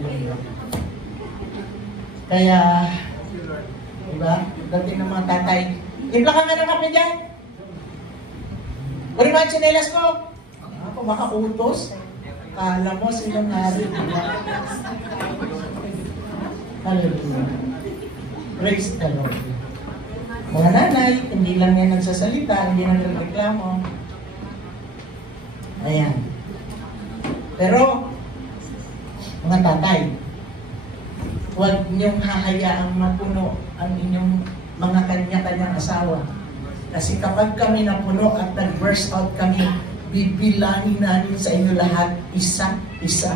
Hallelujah. Kaya, diba? Dating ng mga tatay. Timpla ka nga ng kape dyan. Uri mga tsinelas ko. Ako, baka utos. Kala mo, silang hari. Hallelujah. Praise the Lord. Mga nanay, hindi lang yan nagsasalita, hindi lang nagreklamo. Ayan. Pero, mga tatay, huwag niyong hahayaang mapuno ang inyong mga kanya-kanyang asawa. Kasi kapag kami napuno at nag-burst out kami, bibilangin namin sa inyo lahat, isa-isa.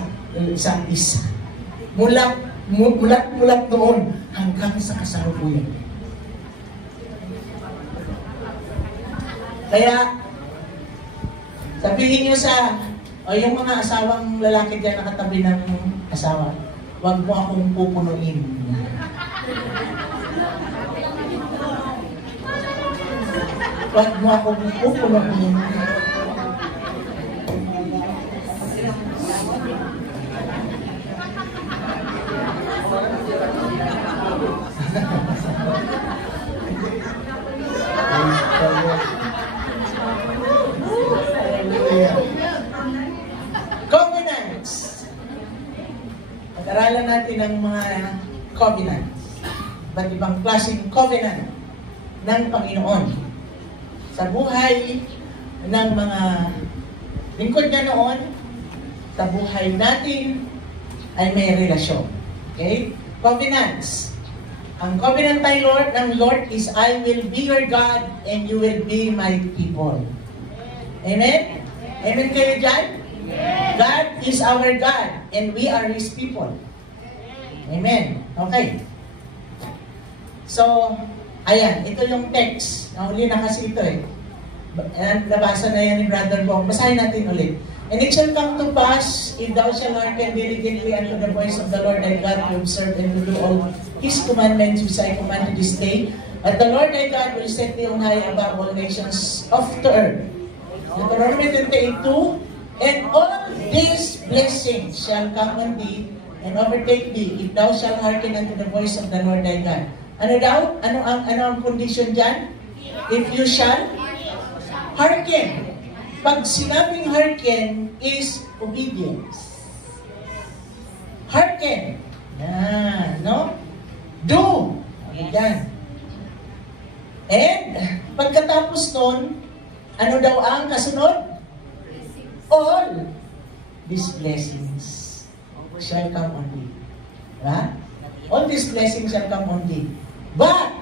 Mulat doon hanggang sa kasalukuyan. Kaya, sabihin nyo yung mga asawang lalaki dyan nakatabi ng asawa, huwag mo akong pupunuin. Huwag mo akong pupunuin. Covenants. Pag-aralan natin ang mga covenants. Iba't ibang klaseng covenant ng Panginoon sa buhay ng mga lingkod niya noon, sa buhay natin ay may relasyon. Okay? Covenants. Ang covenant ng Lord is, I will be your God and you will be my people. Amen? Amen kayo dyan? God is our God and we are His people. Amen. Okay. So, ayan, ito yung text. Nahuli na kasi ito eh. Nabasa na yan ni Brother Bong. Basahin natin ulit. And it shall come to pass, if thou shalt hearken diligently unto the voice of the Lord thy God, to observe and to do all His commandments which I command to this day, that the Lord thy God will set thee on high above all nations of the earth. Deuteronomy 28:2, and all these blessings shall come on thee and overtake thee, if thou shalt hearken unto the voice of the Lord thy God. Ano daw? Ano ang condition dyan? If you shall hearken. Pag sinabing hearken is obedience. Hearken. Yan, no? Do. Yan. And, pagkatapos nun, ano daw ang kasunod? All these blessings shall come on thee. Diba? All these blessings shall come on thee. But,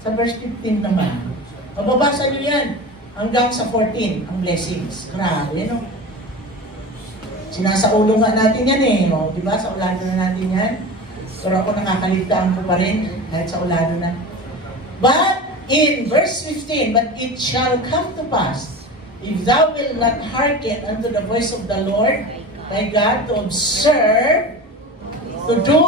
sa verse 15 naman, mababasa nyo yan hanggang sa 14, ang blessings. Grabe, no? Sinasaulo nga natin yan eh. No? Diba? Sa ulado na natin yan. Pero ako nakakaligtaan ko pa rin kahit sa ulado na. But, in verse 15, but it shall come to pass, if thou wilt not hearken unto the voice of the Lord thy God, to observe, to do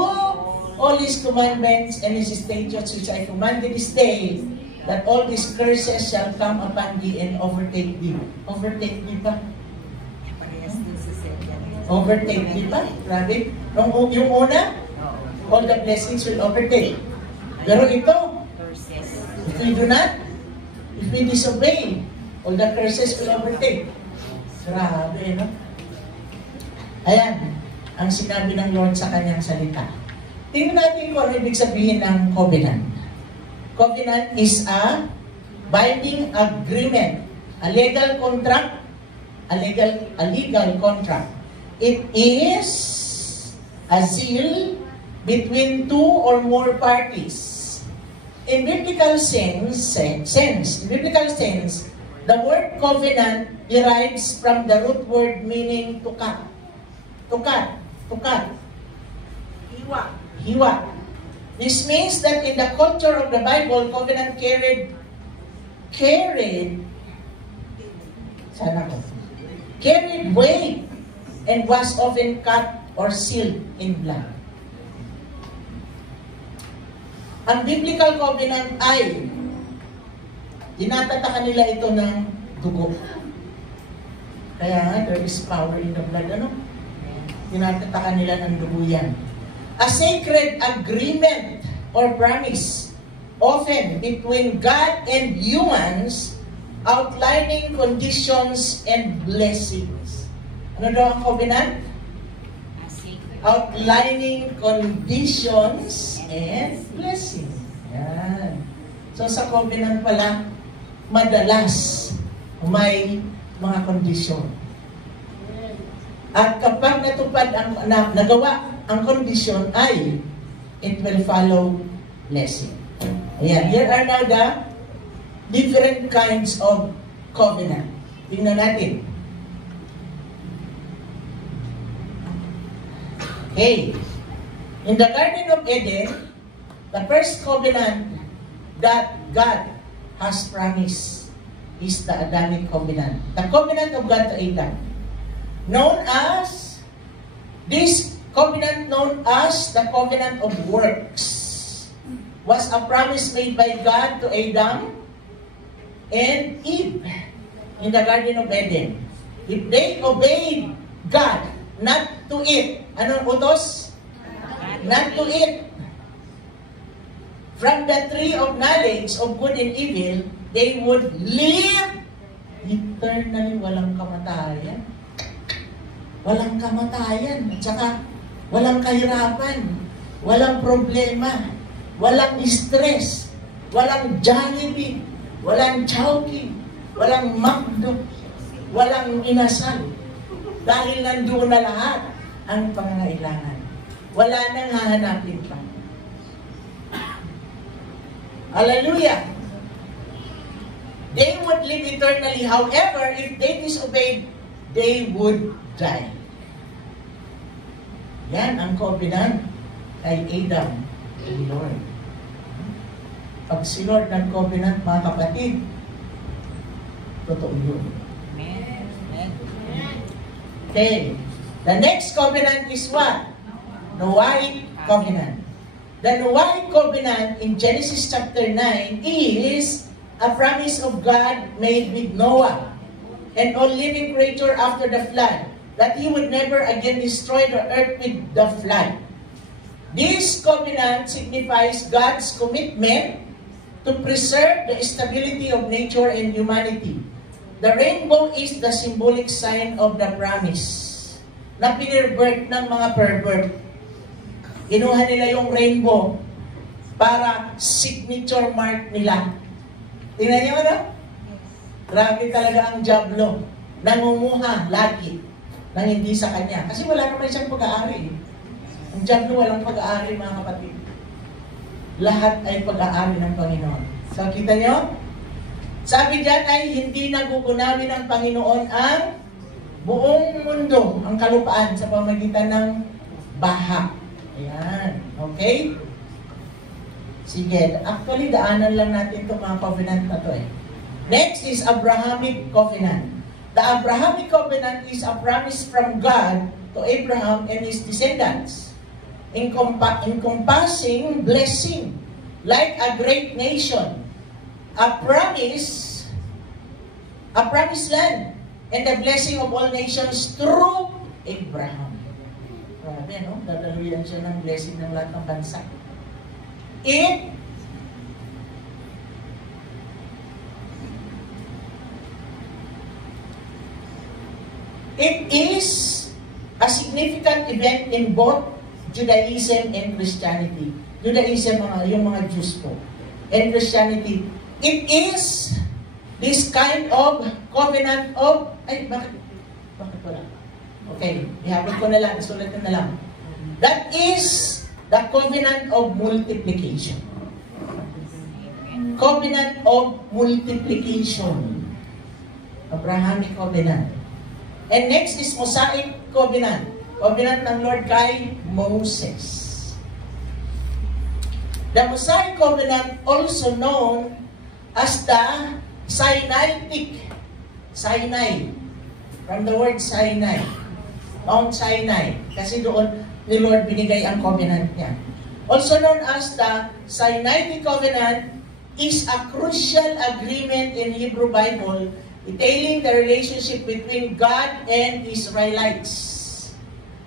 all His commandments and His statutes which I commanded this day, that all these curses shall come upon thee and overtake thee. Overtake thee ba? Overtake thee ba? Grabe. Yung una, all the blessings will overtake. Pero ito, if we do not, if we disobey, all the curses will overtake. Grabe, no? Ayan, ang sinabi ng Lord sa kanyang salita. Tingnan natin kung ano ibig sabihin ng covenant. Covenant is a binding agreement, a legal contract, a legal contract. It is a seal between two or more parties. In biblical sense, the word covenant derives from the root word meaning to cut. To cut. Hiwa. This means that in the culture of the Bible, covenant carried weight and was often cut or sealed in blood. Ang biblical covenant ay dinatatakan nila ito ng dugo. Kaya there is power in the blood. Ano? tinatatakan nila ng lubuyan. A sacred agreement or promise, often between God and humans, outlining conditions and blessings. Ano daw ang covenant? Outlining conditions and blessings. Yan. So sa covenant pala, madalas may mga kondisyon. At kapag natupad ang nagawa ang kondisyon ay it will follow blessing. Ayan, here are now the different kinds of covenant. Tingnan natin. Okay. In the Garden of Eden, the first covenant that God has promised is the Adamic covenant. The covenant of God to Adam. This covenant known as the covenant of works was a promise made by God to Adam and Eve in the Garden of Eden. If they obeyed God not to eat, anong utos? Not to eat from the tree of knowledge of good and evil, they would live eternally, walang kamatayan. Walang kamatayan. At saka, walang kahirapan. Walang problema. Walang stress. Walang Jollibee. Walang Chowking. Walang McDo. Walang inasal. Dahil nandoon na lahat ang pangangailangan. Wala nang hahanapin pa. Hallelujah! They would live eternally. However, if they disobeyed, they would die. Yan ang covenant kay Adam and Lord. Pag si Lord ng covenant, mga kapatid, totoo yun. Okay. The next covenant is what? Noahic covenant. The Noahic covenant in Genesis chapter 9 is a promise of God made with Noah and all living creature after the flood, that he would never again destroy the earth with the flood. This covenant signifies God's commitment to preserve the stability of nature and humanity. The rainbow is the symbolic sign of the promise na pinirvert ng mga pervert. Inuha nila yung rainbow para signature mark nila. Tingnan niyo ano? Grabe talaga ang diablo. Nangunguha lagi nang hindi sa kanya. Kasi wala naman siyang pag-aari. Ang diablo walang pag-aari, mga kapatid. Lahat ay pag-aari ng Panginoon. So, kita niyo? Sabi diyan ay hindi nagugunawin ng Panginoon ang buong mundo, ang kalupaan sa pamamagitan ng baha. Ayan. Okay? Sige. Actually, daanan lang natin itong mga covenant na to eh. Next is Abrahamic covenant. The Abrahamic covenant is a promise from God to Abraham and his descendants, encompassing blessing, like a great nation, a promised land, and the blessing of all nations through Abraham. Grabe, no? Dadaluyan siya ng blessing ng lahat ng bansa. It is a significant event in both Judaism and Christianity. Judaism, yung mga Jews po. And Christianity. It is this kind of covenant of... Ay, bakit wala? Okay, ihabot ko na lang. Sulat ko na lang. That is the covenant of multiplication. Covenant of multiplication. Abrahamic covenant. And next is Mosaic covenant. Covenant ng Lord kay Moses. The Mosaic covenant, also known as the Sinaitic. Sinai. From the word Sinai. Mount Sinai. Kasi doon ni Lord binigay ang covenant niya. Also known as the Sinaitic covenant is a crucial agreement in Hebrew Bible detailing the relationship between God and Israelites.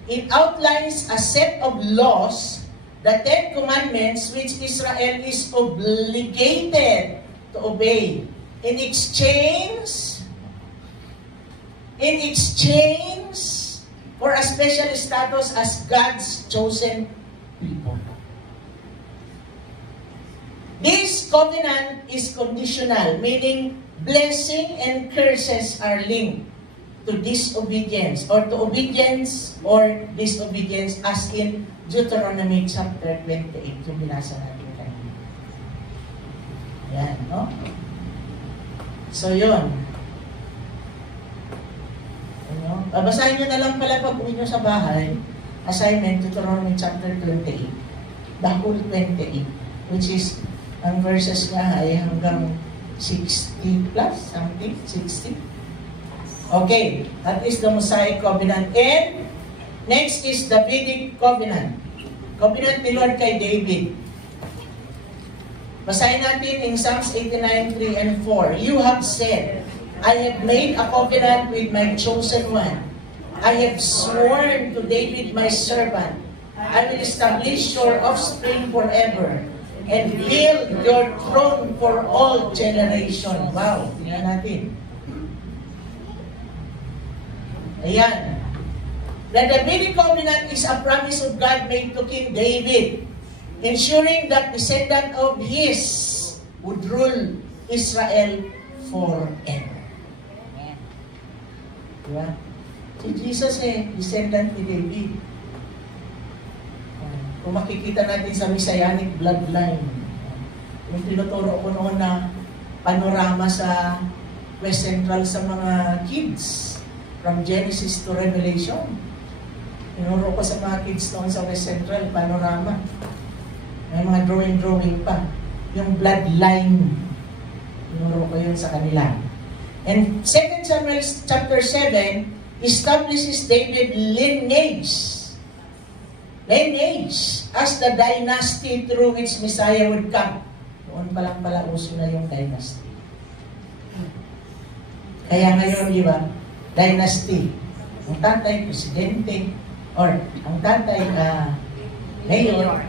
It outlines a set of laws, the Ten Commandments, which Israel is obligated to obey. In exchange for a special status as God's chosen people. This covenant is conditional, meaning blessing and curses are linked to disobedience or to obedience or disobedience, as in Deuteronomy chapter 28, yung binasa natin kanina. Yan, no? So, yun. Ano? Babasahin nyo na lang pala pag uwi nyo sa bahay, assignment, Deuteronomy chapter 28, the whole 28, which is, ang verses nga ay hanggang 60 plus, something, 60. Okay, that is the Mosaic Covenant. And next is the Davidic Covenant. Covenant ni Lord kay David. Basahin natin in Psalms 89, 3 and 4. You have said, I have made a covenant with my chosen one. I have sworn to David my servant. I will establish your offspring forever and build your throne for all generations. Wow, tingnan natin. Ayan. The Davidic Covenant is a promise of God made to King David, ensuring that descendant of his would rule Israel forever. Diba? Si Jesus descendant ni David. Kung makikita natin sa Messianic bloodline, yung tinuturo ko noon na panorama sa West Central sa mga kids, from Genesis to Revelation. Tinuro ko sa mga kids noon sa West Central, panorama. May mga drawing pa. Yung bloodline, tinuro ko yun sa kanila. And 2 Samuel chapter 7 establishes David's lineage as the dynasty through which Messiah would come. Noon pa lang pala uso na yung dynasty. Kaya ngayon, di ba? Dynasty. Ang tatay, presidente, or ang tatay, mayor,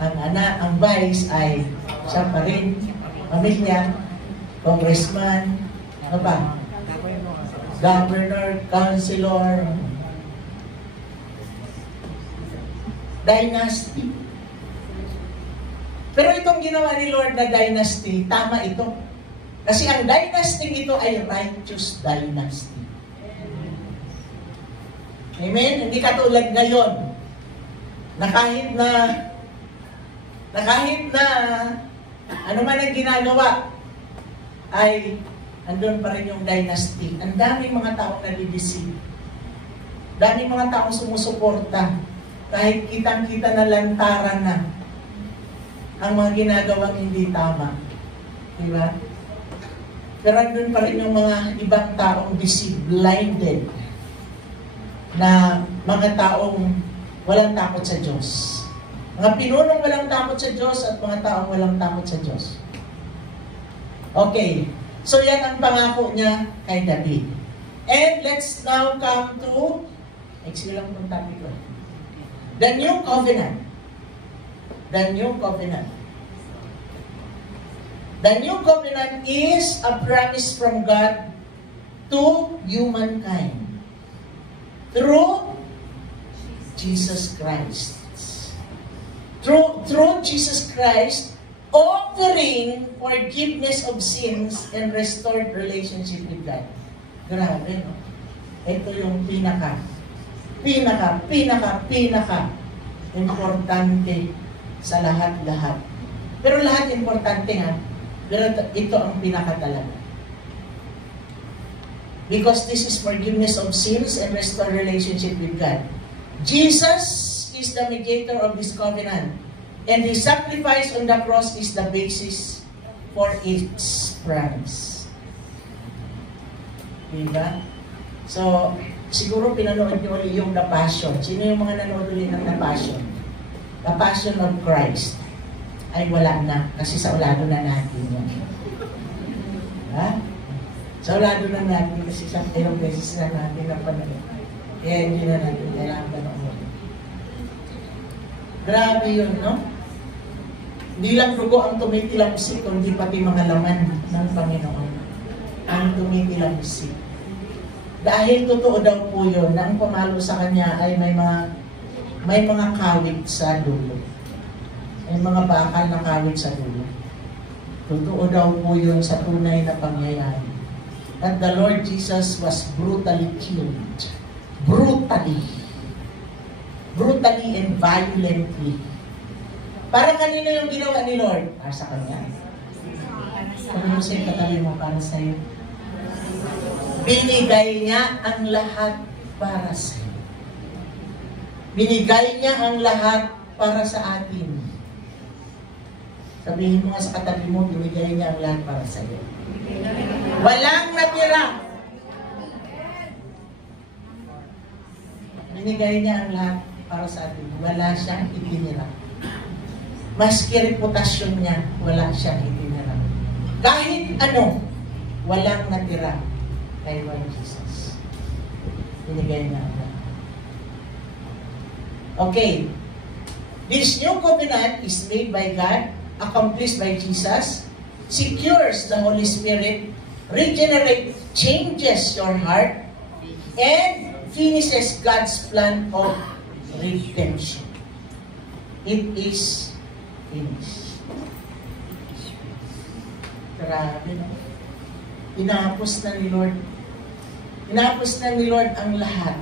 ang vice ay siya pa rin, pamilya, congressman, ano ba? Governor, councilor, dynasty. Pero itong ginawa ni Lord na dynasty, tama ito. Kasi ang dynasty ito ay righteous dynasty. Amen? Hindi katulad ngayon na kahit na ano man ang ginagawa ay andun pa rin yung dynasty. Ang daming mga taong nalideceive. Daming mga taong sumusuporta kahit kitang-kita na lantaran na ang mga ginagawang hindi tama. Diba? Pero andun pa rin yung mga ibang taong deceived, blinded, na mga taong walang takot sa Diyos. Mga pinunong walang takot sa Diyos at mga taong walang takot sa Diyos. Okay. So yan ang pangako niya kay David. And let's now come to, explain lang itong topic ko. The New Covenant. The New Covenant. The New Covenant is a promise from God to humankind through Jesus Christ. Through Jesus Christ, offering forgiveness of sins and restored relationship with God. Grabe, no? Ito yung pinaka importante sa lahat-lahat. Pero lahat importante ha, pero ito ang pinaka talaga. Because this is forgiveness of sins and restored relationship with God. Jesus is the mediator of this covenant. And His sacrifice on the cross is the basis for its promise. Diba? So, siguro pinanood niyo ulit yung The Passion. Sino yung mga nanood ulit ng The Passion? The Passion of Christ. Ay wala na, kasi sa ulado na natin yan. Ha? Sa ulado na natin, kasi sa ilang beses na natin na panood. Kaya hindi na natin kailangan panoorin. Grabe yun, no? Hindi lang dugo ang tumitilamsik, kundi pati mga laman ng Panginoon ang tumitilamsik. Dahil totoo daw po yun, na ang pumalo sa kanya ay may mga kawit sa dulo. May mga bakal na kawit sa dulo. Totoo daw po yun sa tunay na pangyayari. That the Lord Jesus was brutally killed. Brutally and violently. Para kanino yung ginawa ni Lord? Para sa kanya. Sabi mo sa'yo, katabi mo, para sa'yo. Binigay niya ang lahat para sa'yo. Binigay niya ang lahat para sa atin. Sabihin mo nga sa katabi mo, binigay niya ang lahat para sa'yo. Walang natira. Binigay niya ang lahat para sa atin. Wala siyang itinira. Maski reputasyon niya, wala siyang itinira. Kahit ano, walang natira kay Lord Jesus. Binigay niya ang lahat. Okay. This new covenant is made by God, accomplished by Jesus, secures the Holy Spirit, regenerates, changes your heart, and finishes God's plan of redemption. It is finished. Grabe, no? Inapos na ni Lord. Inapos na ni Lord ang lahat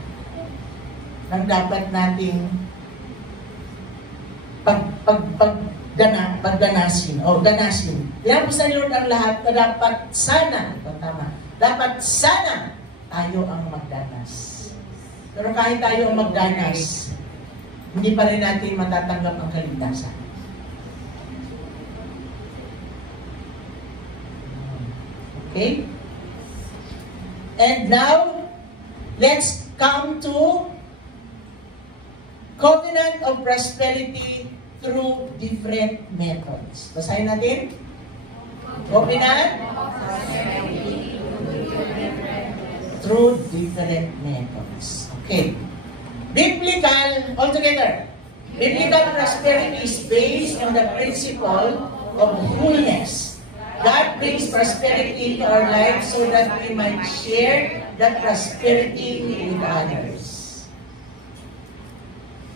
ng dapat nating ganasin. Inapos na ni Lord ang lahat na dapat sana, dapat sana tayo ang magdanas. Pero kahit tayo ang magdanas, hindi pa rin natin matatanggap ang kaligtasan. Okay? And now, let's come to covenant of prosperity through different methods. Basahin natin. Covenant through different methods. Okay. Biblical, altogether, biblical prosperity is based on the principle of wholeness. God brings prosperity to our lives so that we might share that prosperity with others.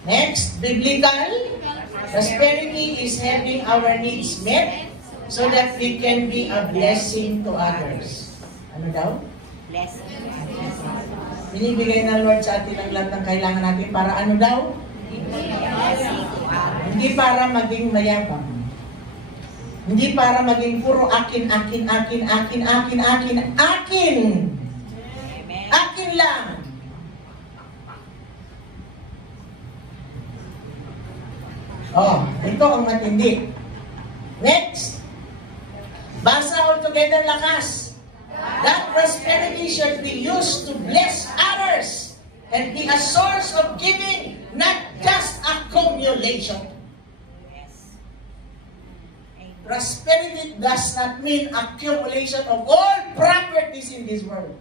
Next, biblical prosperity is having our needs met so that we can be a blessing to others. Ano daw? Blessing. Binibigay ng Lord sa atin ang lahat ng kailangan natin para ano daw? Hindi para maging mayabang. Hindi para maging puro akin. Akin lang. Oh, ito ang matindi. Next. Basa all together lakas. That prosperity should be used to bless others and be a source of giving, not just accumulation. Prosperity does not mean accumulation of all properties in this world.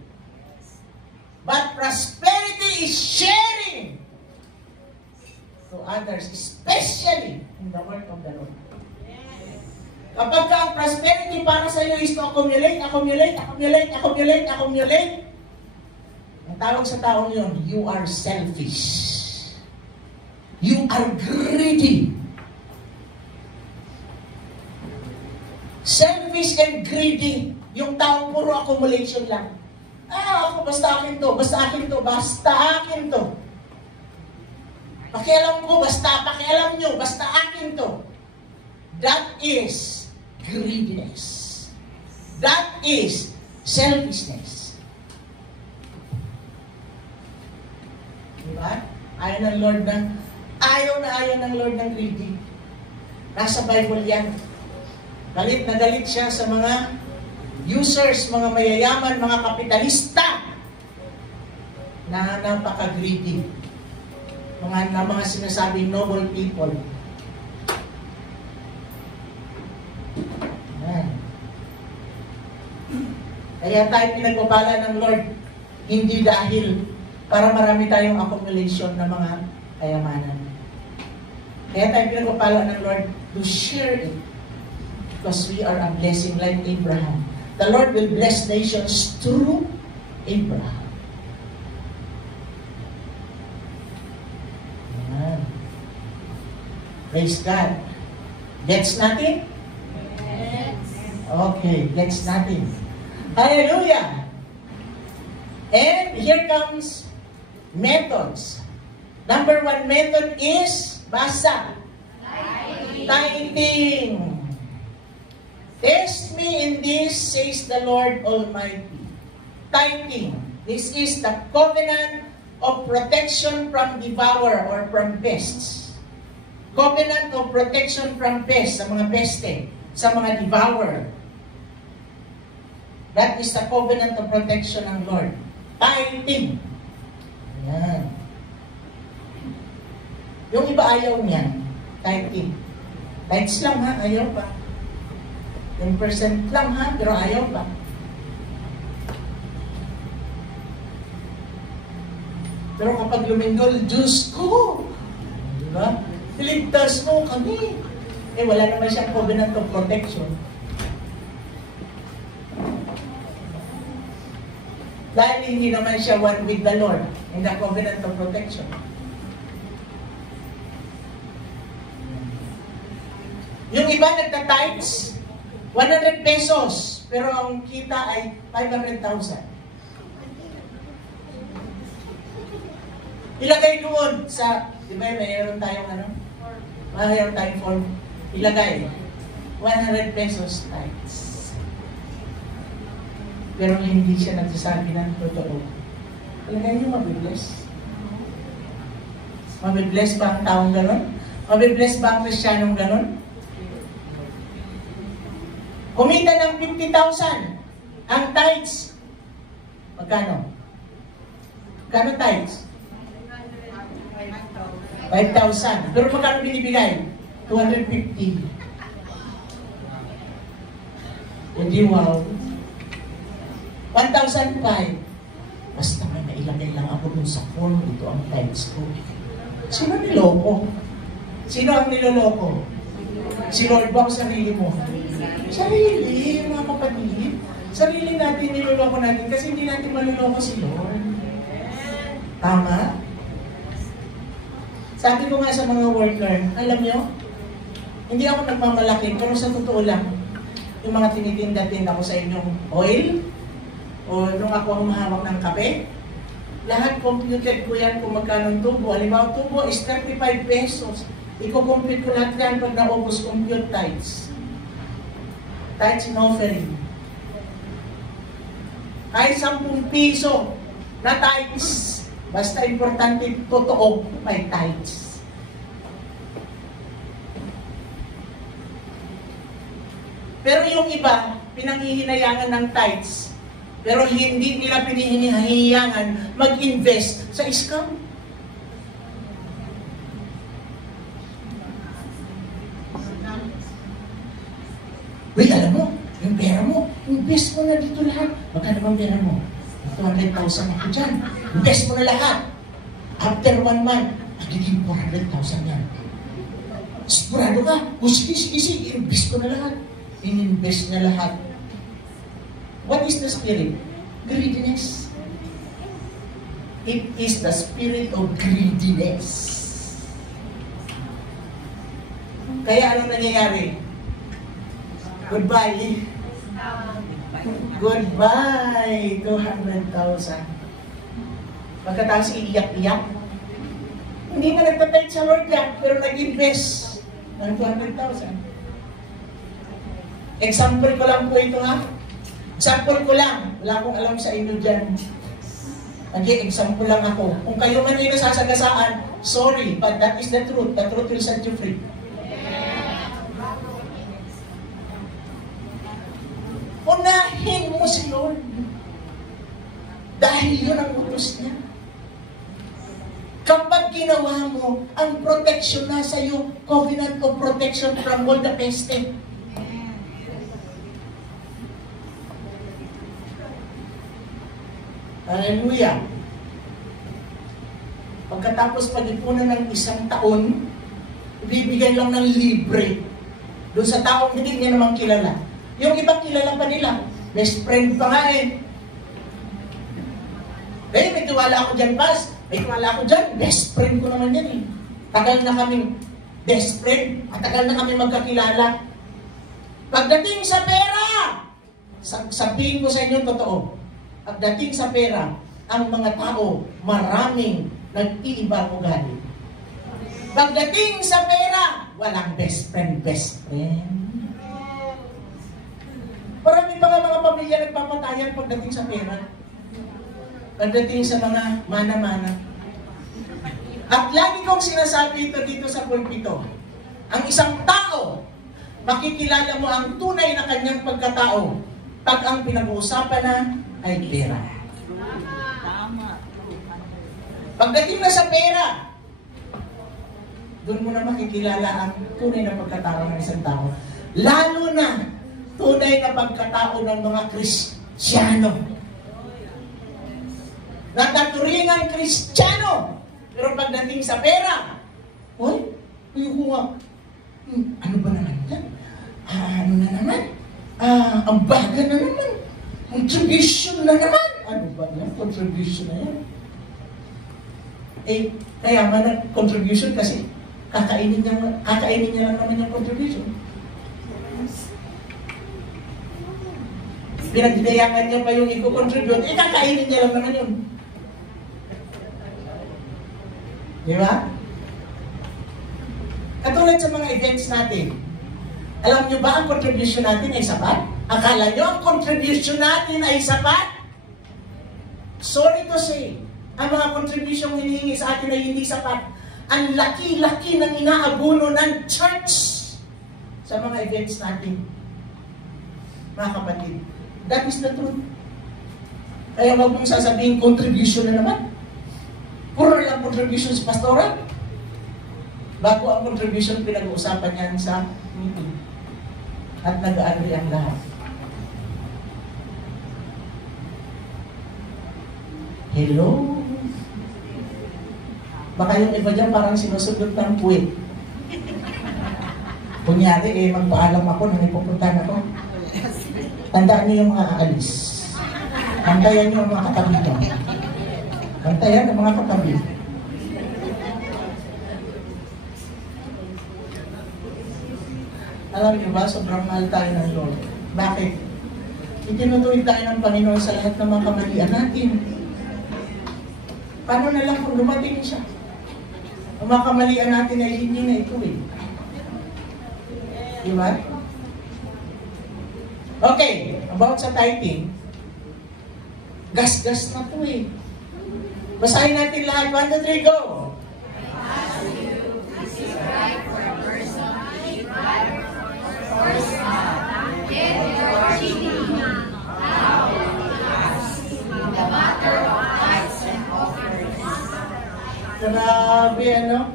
But prosperity is sharing to others, especially in the work of the Lord. Kapag ang prosperity para sa iyo is to accumulate, ang tawag sa taong yun, you are selfish. You are greedy. Selfish and greedy. Yung taong puro accumulation lang. Ako, basta akin to. Pakialam ko, pakialam nyo, basta akin to. That is greediness. That is selfishness. Diba? Ayaw ng Lord ng greedy. Nasa Bible yan. Galit na galit siya sa mga users, mga mayayaman, mga kapitalista na napaka-greedy. Mga sinasabing noble people. Kaya tayo pinagbabala ng Lord, hindi dahil para marami tayong accumulation ng mga kayamanan. Kaya tayo pinagpapala ng Lord to share it because we are a blessing like Abraham. The Lord will bless nations through Abraham. Amen. Praise God. Gets natin? Yes. Okay, gets natin. Hallelujah! And here comes methods. Number 1 method is basa. Tithing. Test me in this, says the Lord Almighty. Tithing. This is the covenant of protection from devourer or from pests. Covenant of protection from pests, sa mga peste, sa mga devourer. That is the covenant of protection ng Lord. Tithing. Ayan. Yung iba ayaw niyan. Tithing. Tithes lang ha, ayaw pa. 10% lang ha, pero ayaw pa. Pero kapag lumindol, Diyos ko! Diba? Iligtas mo kami. Eh, wala naman siyang covenant of protection. Dahil hindi naman siya one with the Lord in the covenant of protection. Yung iba nagta-tithes, 100 pesos, pero ang kita ay 500,000. Ilagay doon sa, di ba mayroon tayong ano? Mayroon tayong form. Ilagay, 100 pesos tithes. Pero hindi siya nagsasabi ng totoo. Ilagay niyo, mabibless. Mabibless ba ang taong ganon? Mabibless ba ang Kristiyanong ganon? Kumita ng 50,000 ang tithes. Magkano? Magkano tithes? 5,000. Pero magkano binibigay? 250. Hindi wow. 1,005. Basta may nailagay lang ako dun sa form. Ito ang tithes ko. Sino niloko? Sino ang niloloko? Si Lord ba o sarili mo? Sarili, mga kapatid. Sarili natin niloloko natin kasi hindi natin maluloko si Lord. Tama? Sabi ko nga sa mga worker, alam nyo, hindi ako nagmamalaki, pero sa totoo lang, yung mga tinitinda-tinda ko sa inyong oil, o nung ako ang mahawak ng kape, lahat computed ko yan kung magkano tubo. Halimbawa, tubo is 35 pesos. Iko-compute ko lahat yan pag naubos compute tithes. Tithes and offering. Kahit 10 piso na tithes, basta importante, totoo, may tithes. Pero yung iba, pinanghihinayangan ng tithes, pero hindi nila pinanghihinayangan mag-invest sa scam. Uy, alam mo, yung pera mo, invest mo na dito lahat. Magkano bang pera mo? 200,000 ako dyan. Invest mo na lahat. After 1 month, magiging 400,000 yan. Sigurado ka? O sige, invest ko na lahat. In-invest na lahat. What is the spirit? Greediness. It is the spirit of greediness. Kaya anong nangyayari? Goodbye. Goodbye, 200,000. Pagkatapos iiyak-iyak. Hindi na nagtatay sa Lord yan, pero nag-invest ng 200,000. Example ko lang po ito ha. Example ko lang. Wala akong alam sa inyo dyan. Example lang ako. Kung kayo man ay nasasagasaan, sorry, but that is the truth. The truth will set you free. Unahin mo si Lord. Dahil yun ang utos niya. Kapag ginawa mo, ang protection na sa iyo, covenant of protection from all the peste. Hallelujah. pagkatapos pag-ipunan ng isang taon, ibibigay lang ng libre doon sa taong hindi niya naman kilala. Yung iba kilala pa nila, best friend pa nga eh. May tiwala ako dyan, Bas. May tiwala ako dyan, best friend ko naman yan eh. Tagal na kami best friend, at tagal na kami magkakilala. Pagdating sa pera, sabihin ko sa inyo totoo, pagdating sa pera, ang mga tao maraming nag-iibang ugali. Pagdating sa pera, walang best friend. Marami pa nga mga pamilya nagpapatayan pagdating sa pera. Pagdating sa mga mana-mana. At lagi kong sinasabi ito dito sa pulpito, ang isang tao, makikilala mo ang tunay na kanyang pagkatao pag ang pinag-uusapan na ay pera. Pagdating na sa pera, doon mo na makikilala ang tunay na pagkatao ng isang tao. Lalo na tunay na pagkatao ng mga Kristiyano. Nataturingan Kristiyano. Pero pagdating sa pera, oy, ayoko nga. Ano ba naman yan? Ano na naman? Ang baga na naman. Contribution na naman. Ano ba yan? Contribution na yan. Eh, kaya man contribution kasi kakainin niya lang naman yung contribution. Pinagdayangan niya pa yung i-contribute, eh kakainin niya lang naman yun. Di ba? Katulad sa mga events natin, alam niyo ba ang contribution natin ay sapat? Akala niyo ang contribution natin ay sapat? Sorry to say, ang mga contribution hinihingi sa atin ay hindi sapat. Ang laki-laki ng inaabuno ng church sa mga events natin. Mga kapatid, that is the truth. Kaya wag mong sasabihin contribution na naman. Puro lang contribution sa pastoral. Bago ang contribution, pinag-uusapan yan sa meeting. At nag-agree ang lahat. Hello? Baka yung iba dyan parang sinusugot ng puwit. Kunyari, magpaalam ako nang ipupuntahan ako. Tandaan niyo yung mga aalis. Bantayan niyo ang mga katabi niyo. Bantayan ang mga katabi. Alam niyo ba, sobrang mahal tayo ng Lord. Bakit? Itinutuwid tayo ng Panginoon sa lahat ng mga kamalian natin. Paano na lang kung dumating siya? Ang mga kamalian natin ay hindi na ituwid. Diba? Okay, about sa tithing, gas-gas na to eh. Basahin natin lahat. 1, 2, 3, go! Grabe, ano?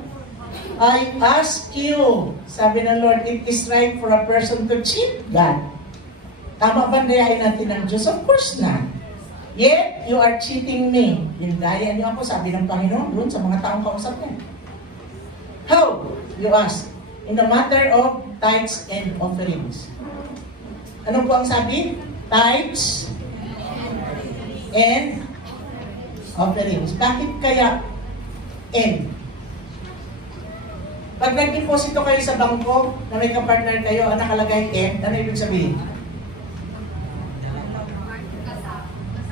I ask you, sabi ng Lord, it is right for a person to cheat God. Tama ba dayain natin ng Diyos? Of course not. Yet, you are cheating me. Yung daya niyo ako, sabi ng Panginoon, doon sa mga taong kausap niya. How? You ask. In the matter of tithes and offerings. Ano po ang sabi? Tithes and offerings. Bakit kaya and? Pag nag-deposito kayo sa bangko na may kapartner kayo, ang nakalagay and, ano ibig sabihin?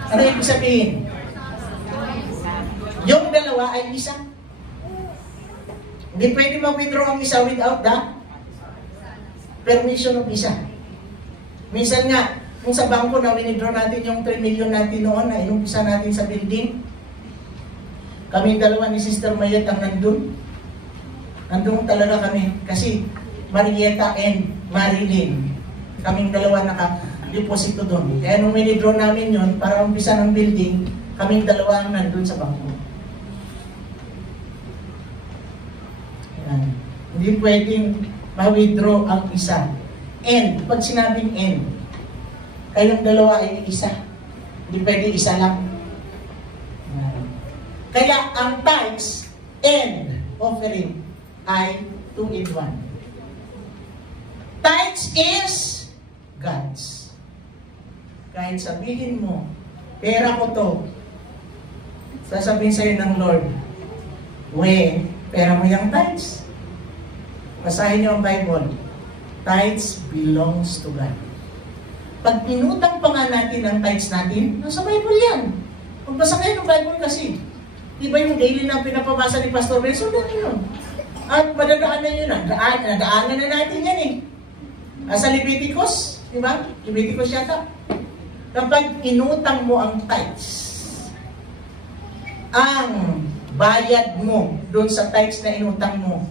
Ano ibig sabihin? Yung dalawa ay isa. Hindi pwede mag-withdraw ang isa without the permission of isa. Minsan nga, kung sa bangko na withdraw natin yung 3 million natin noon na inumpisa natin sa building, kami dalawa ni Sister Mayet ang nandun. Nandun talaga kami. Kasi Marieta and Marilyn, kaming dalawa naka-deposito doon. Kaya nung withdraw namin yun, para umpisa ng building, kaming dalawa ang nandun sa bangko. Yan. Hindi pwedeng ma-withdraw ang isa. And, pag sinabing and, kayong dalawa ay isa. Hindi pwede isa lang. Kaya ang tithes and offering ay 2 in 1. Tithes is God's. Kahit sabihin mo, pera ko to, sasabihin sa'yo ng Lord, pera mo yung tithes. Basahin niyo ang Bible. Tithes belongs to God. Pag inutang pa nga natin ang tithes natin, nasa Bible yan. Magbasa kayo ng Bible kasi. Diba yung daily na pinapabasa ni Pastor Benson, yun. At madadaanan yun. Nadaanan na natin yan eh. Sa Leviticus, diba? Leviticus yata. Kapag inutang mo ang tithes, ang bayad mo doon sa tithes na inutang mo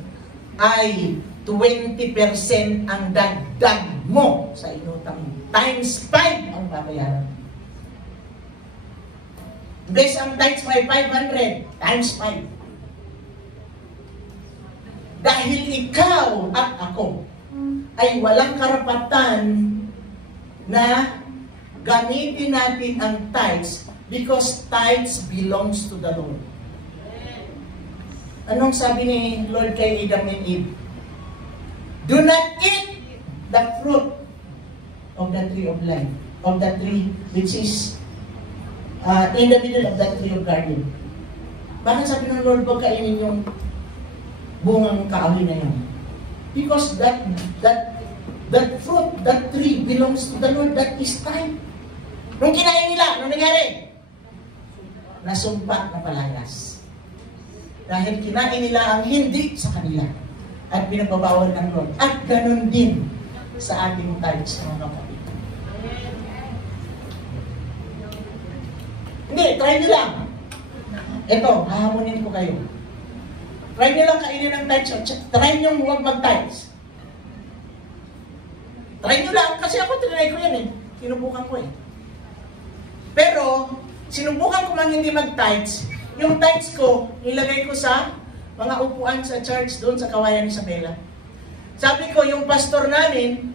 ay 20% ang dagdag mo sa inutang mo. Times 5 ang babayaran. Base ang tithes may 500, times 5. Dahil ikaw at ako ay walang karapatan na gamitin natin ang tithes because tithes belongs to the Lord. Anong sabi ni Lord kay Adam and Eve? Do not eat the fruit of the tree of life, of the tree which is in the middle of that tree of garden. Bakit sabi ng Lord, huwag kainin yung bungang kahoy na yun? Because that fruit, that tree belongs to the Lord, that is time. Nung kinain nila, anong nangyari? Nasumpa na palayas. Dahil kinain nila ang hindi sa kanila at pinababawal ng Lord. At ganun din sa ating tithes, mga kapatid. Hindi, try nyo lang. Ito, hahamunin ko kayo. Try nyo lang kainin ng tithes. Try nyo huwag mag-tithes. Try nyo lang, kasi ako tinry ko yan eh. Sinubukan ko eh. Pero, sinubukan ko man hindi mag-tithes. Yung tithes ko, nilagay ko sa mga upuan sa church doon sa Kawayan Isabela. Sabi ko, yung pastor namin,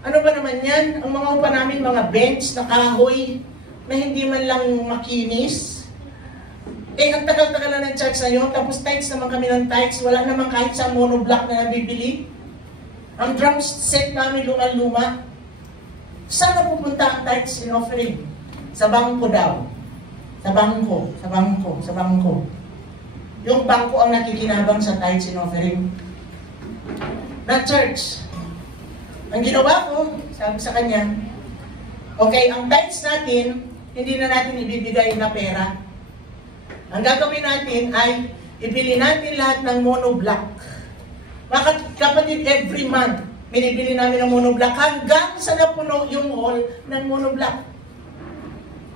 ano ba naman yan? Ang mga upa namin, mga bench na kahoy, na hindi man lang makinis. Ang tagal-tagal na ng church na yun, tapos tithes naman kami ng tithes, wala naman kahit sa monoblock na nabibili. Ang drum set namin luma-luma. Saan na pupunta ang tithes in offering? Sa bangko daw. Sa bangko. Yung bangko ang nakikinabang sa tithes in offering. Na church. Ang ginawa ko, sabi sa kanya, okay, ang tithes natin, hindi na natin ibibigay na pera. Ang gagawin natin ay ibili natin lahat ng monoblock. Mga kapatid, every month, binibili namin ng monoblock hanggang sa napuno yung hall ng monoblock.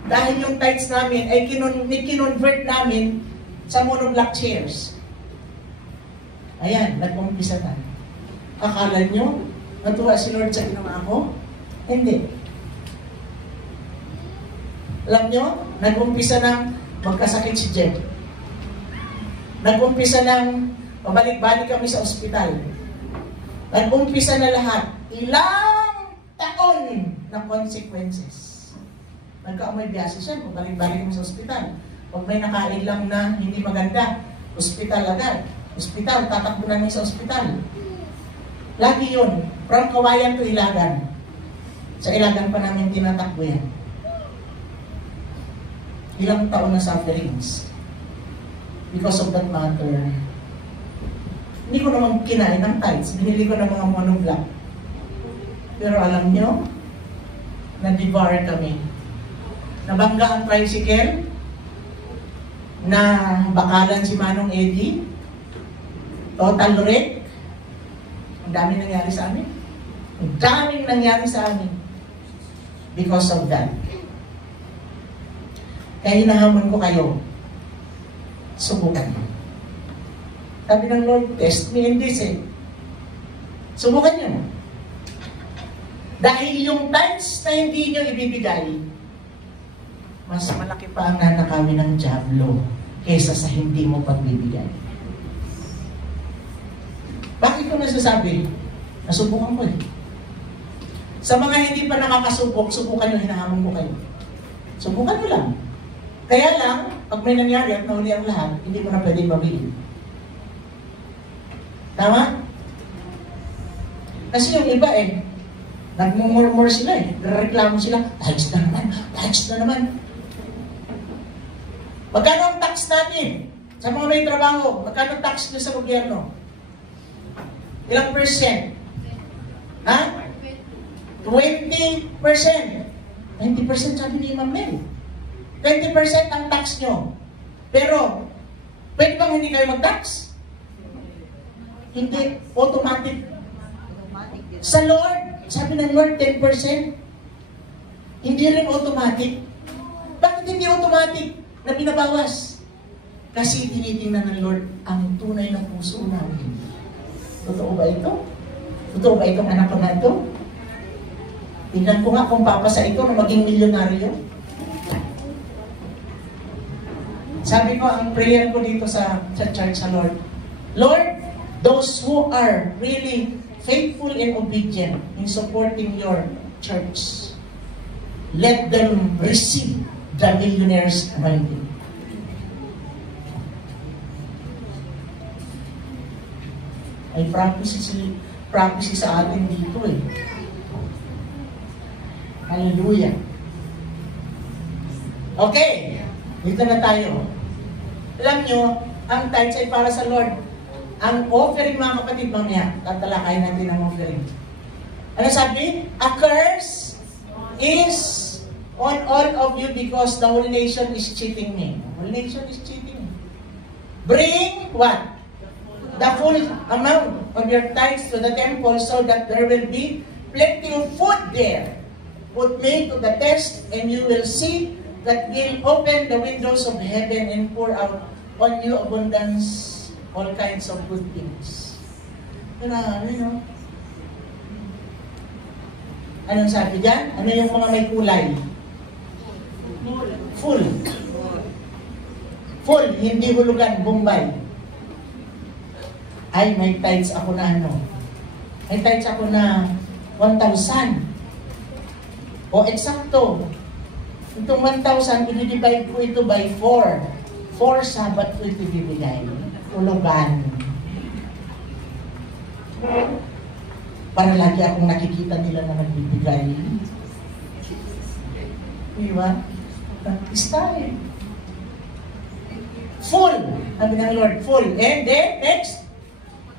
Dahil yung tithes namin ay kinonvert namin sa monoblock chairs. Ayan, nag-umpisa na. Akala nyo, natuwa si Lord sa ginawa ko? Hindi. Alam nyo, nag-umpisa ng magkasakit si Jeb. Nag-umpisa ng pabalik-balik kami sa ospital. Nag-umpisa na lahat. Ilang taon na consequences. Nagkaamoy biyasis yan, pabalik-balik kami sa ospital. Pag may nakain lang na hindi maganda, ospital agad. Ospital, tatakbo namin sa ospital. Lagi yun, from Kawayan to Ilagan. Sa Ilagan pa namin tinatakbo yan. Ilang taon na sufferings. Because of that matter, hindi ko naman kinain ng tithes. Binili ko ng mga monoblock. Pero alam nyo, na-devour kami. Nabangga ang tricycle, na bakalan si Manong Eddie, total wreck. Ang daming nangyari sa amin. Ang daming nangyari sa amin. Because of that. Kaya hinahamon ko kayo, subukan mo. Sabi ng Lord, test me in this eh. Subukan nyo. Dahil yung tithes na hindi nyo ibibigay, mas malaki pa ang nanakawin ng dyablo kaysa sa hindi mo pagbibigay. Bakit ko nasasabi? Nasubukan ko eh. Sa mga hindi pa nakakasubok, subukan nyo, hinahamon ko kayo. Subukan mo lang. Kaya lang, pag may nangyari at nahuli ang lahat, hindi mo na pwedeng bawiin. Tama? Kasi yung iba nagmumurmur sila nagreklamo sila, tax na naman. Magkano ang tax natin? Sa mga may trabaho, magkano tax nyo sa gobyerno? Ilang percent? Ha? 20%. 20% sabi ni Ma'am Mel. 20% ang tax nyo. Pero, pwede bang hindi kayo mag-tax? Hindi. Automatic. Sa Lord, sabi ng Lord, 10%. Hindi rin automatic. Bakit hindi automatic na binabawas? Kasi tinitingnan ng Lord ang tunay na puso namin. Totoo ba ito? Totoo ba itong anak ko na ito? Tingnan ko nga kung papasa ito na maging milyonaryo. Sabi ko, ang prayer ko dito sa church sa Lord, Lord, those who are really faithful and obedient in supporting your church, let them receive the millionaire's anointing. Ay prophecy sa atin dito Hallelujah. Okay, dito na tayo. Alam nyo, ang tithes ay para sa Lord. Ang offering, mga kapatid, mamaya, tatalakayin natin ang offering. Ano sabi? A curse is on all of you because the whole nation is cheating me. The whole nation is cheating me. Bring what? The full amount of your tithes to the temple so that there will be plenty of food there. Put me to the test and you will see that will open the windows of heaven and pour out on you abundance, all kinds of good things. Anong sabi dyan? Ano yung mga may kulay? Full. Full, hindi hulugan, Bombay. Ay, may tithes ako na May tithes ako na 1,000. O eksakto. Itong 1,000, i-divide ko ito by 4. 4 Sabat ko ito bibigay. Hulugan. Para lagi akong nakikita nila na nagbibigay. Diba? Style. Full. Sabi ng Lord, full. And then, next,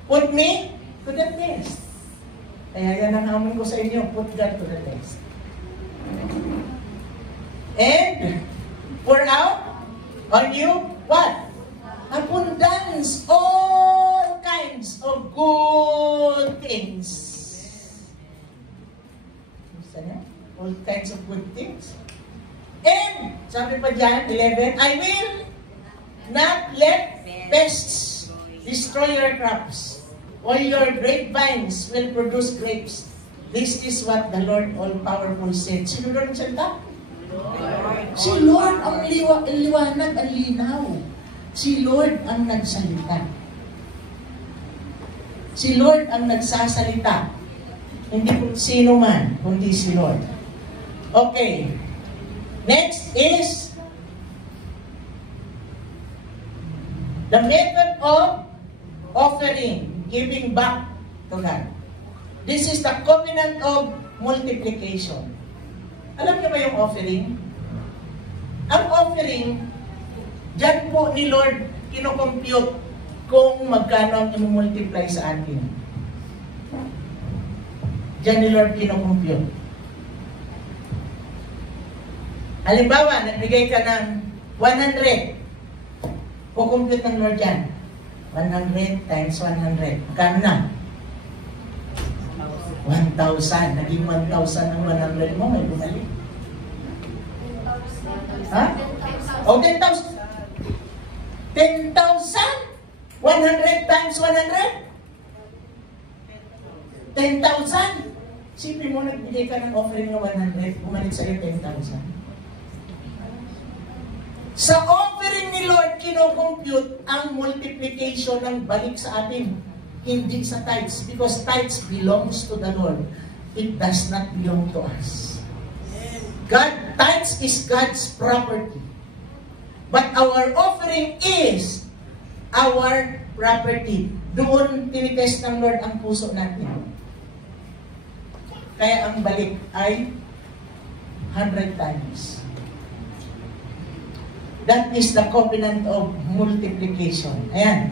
put me to the test. Kaya yan ang hamon ko sa inyo, put God to the test. And, pour out on you, what? Abundance, all kinds of good things. All kinds of good things. And, sabi pa dyan, 11, I will not let pests destroy your crops. All your grapevines will produce grapes. This is what the Lord All-Powerful said. Sino doon ang salita? Si Lord ang liwanag, ang linaw. Si Lord ang nagsalita. Si Lord ang nagsasalita. Hindi kung sino man, kundi si Lord. Okay. Next is the method of offering, giving back to God. This is the covenant of multiplication. Alam niyo ba yung offering? Ang offering, dyan po ni Lord kinocompute kung magkano ang i-multiply sa atin. Dyan ni Lord kinocompute. Halimbawa, nagbigay ka ng 100. Kukompute ng Lord dyan. 100 times 100. Magkano na? 1,000. Naging 1,000 ang 100 mo, may bumalik. Ha? O, 10,000. 10,000? 100 times 100? 10,000? Sipin mo, nagbigay ka ng offering ng 100, bumalik sa'yo 10,000. Sa offering ni Lord, kinocompute ang multiplication ng balik sa atin. Hindi sa tithes, because tithes belongs to the Lord. It does not belong to us. Tithes is God's property. But our offering is our property. Doon tinitest ng Lord ang puso natin. Kaya ang balik ay 100 times. That is the covenant of multiplication. Ayan.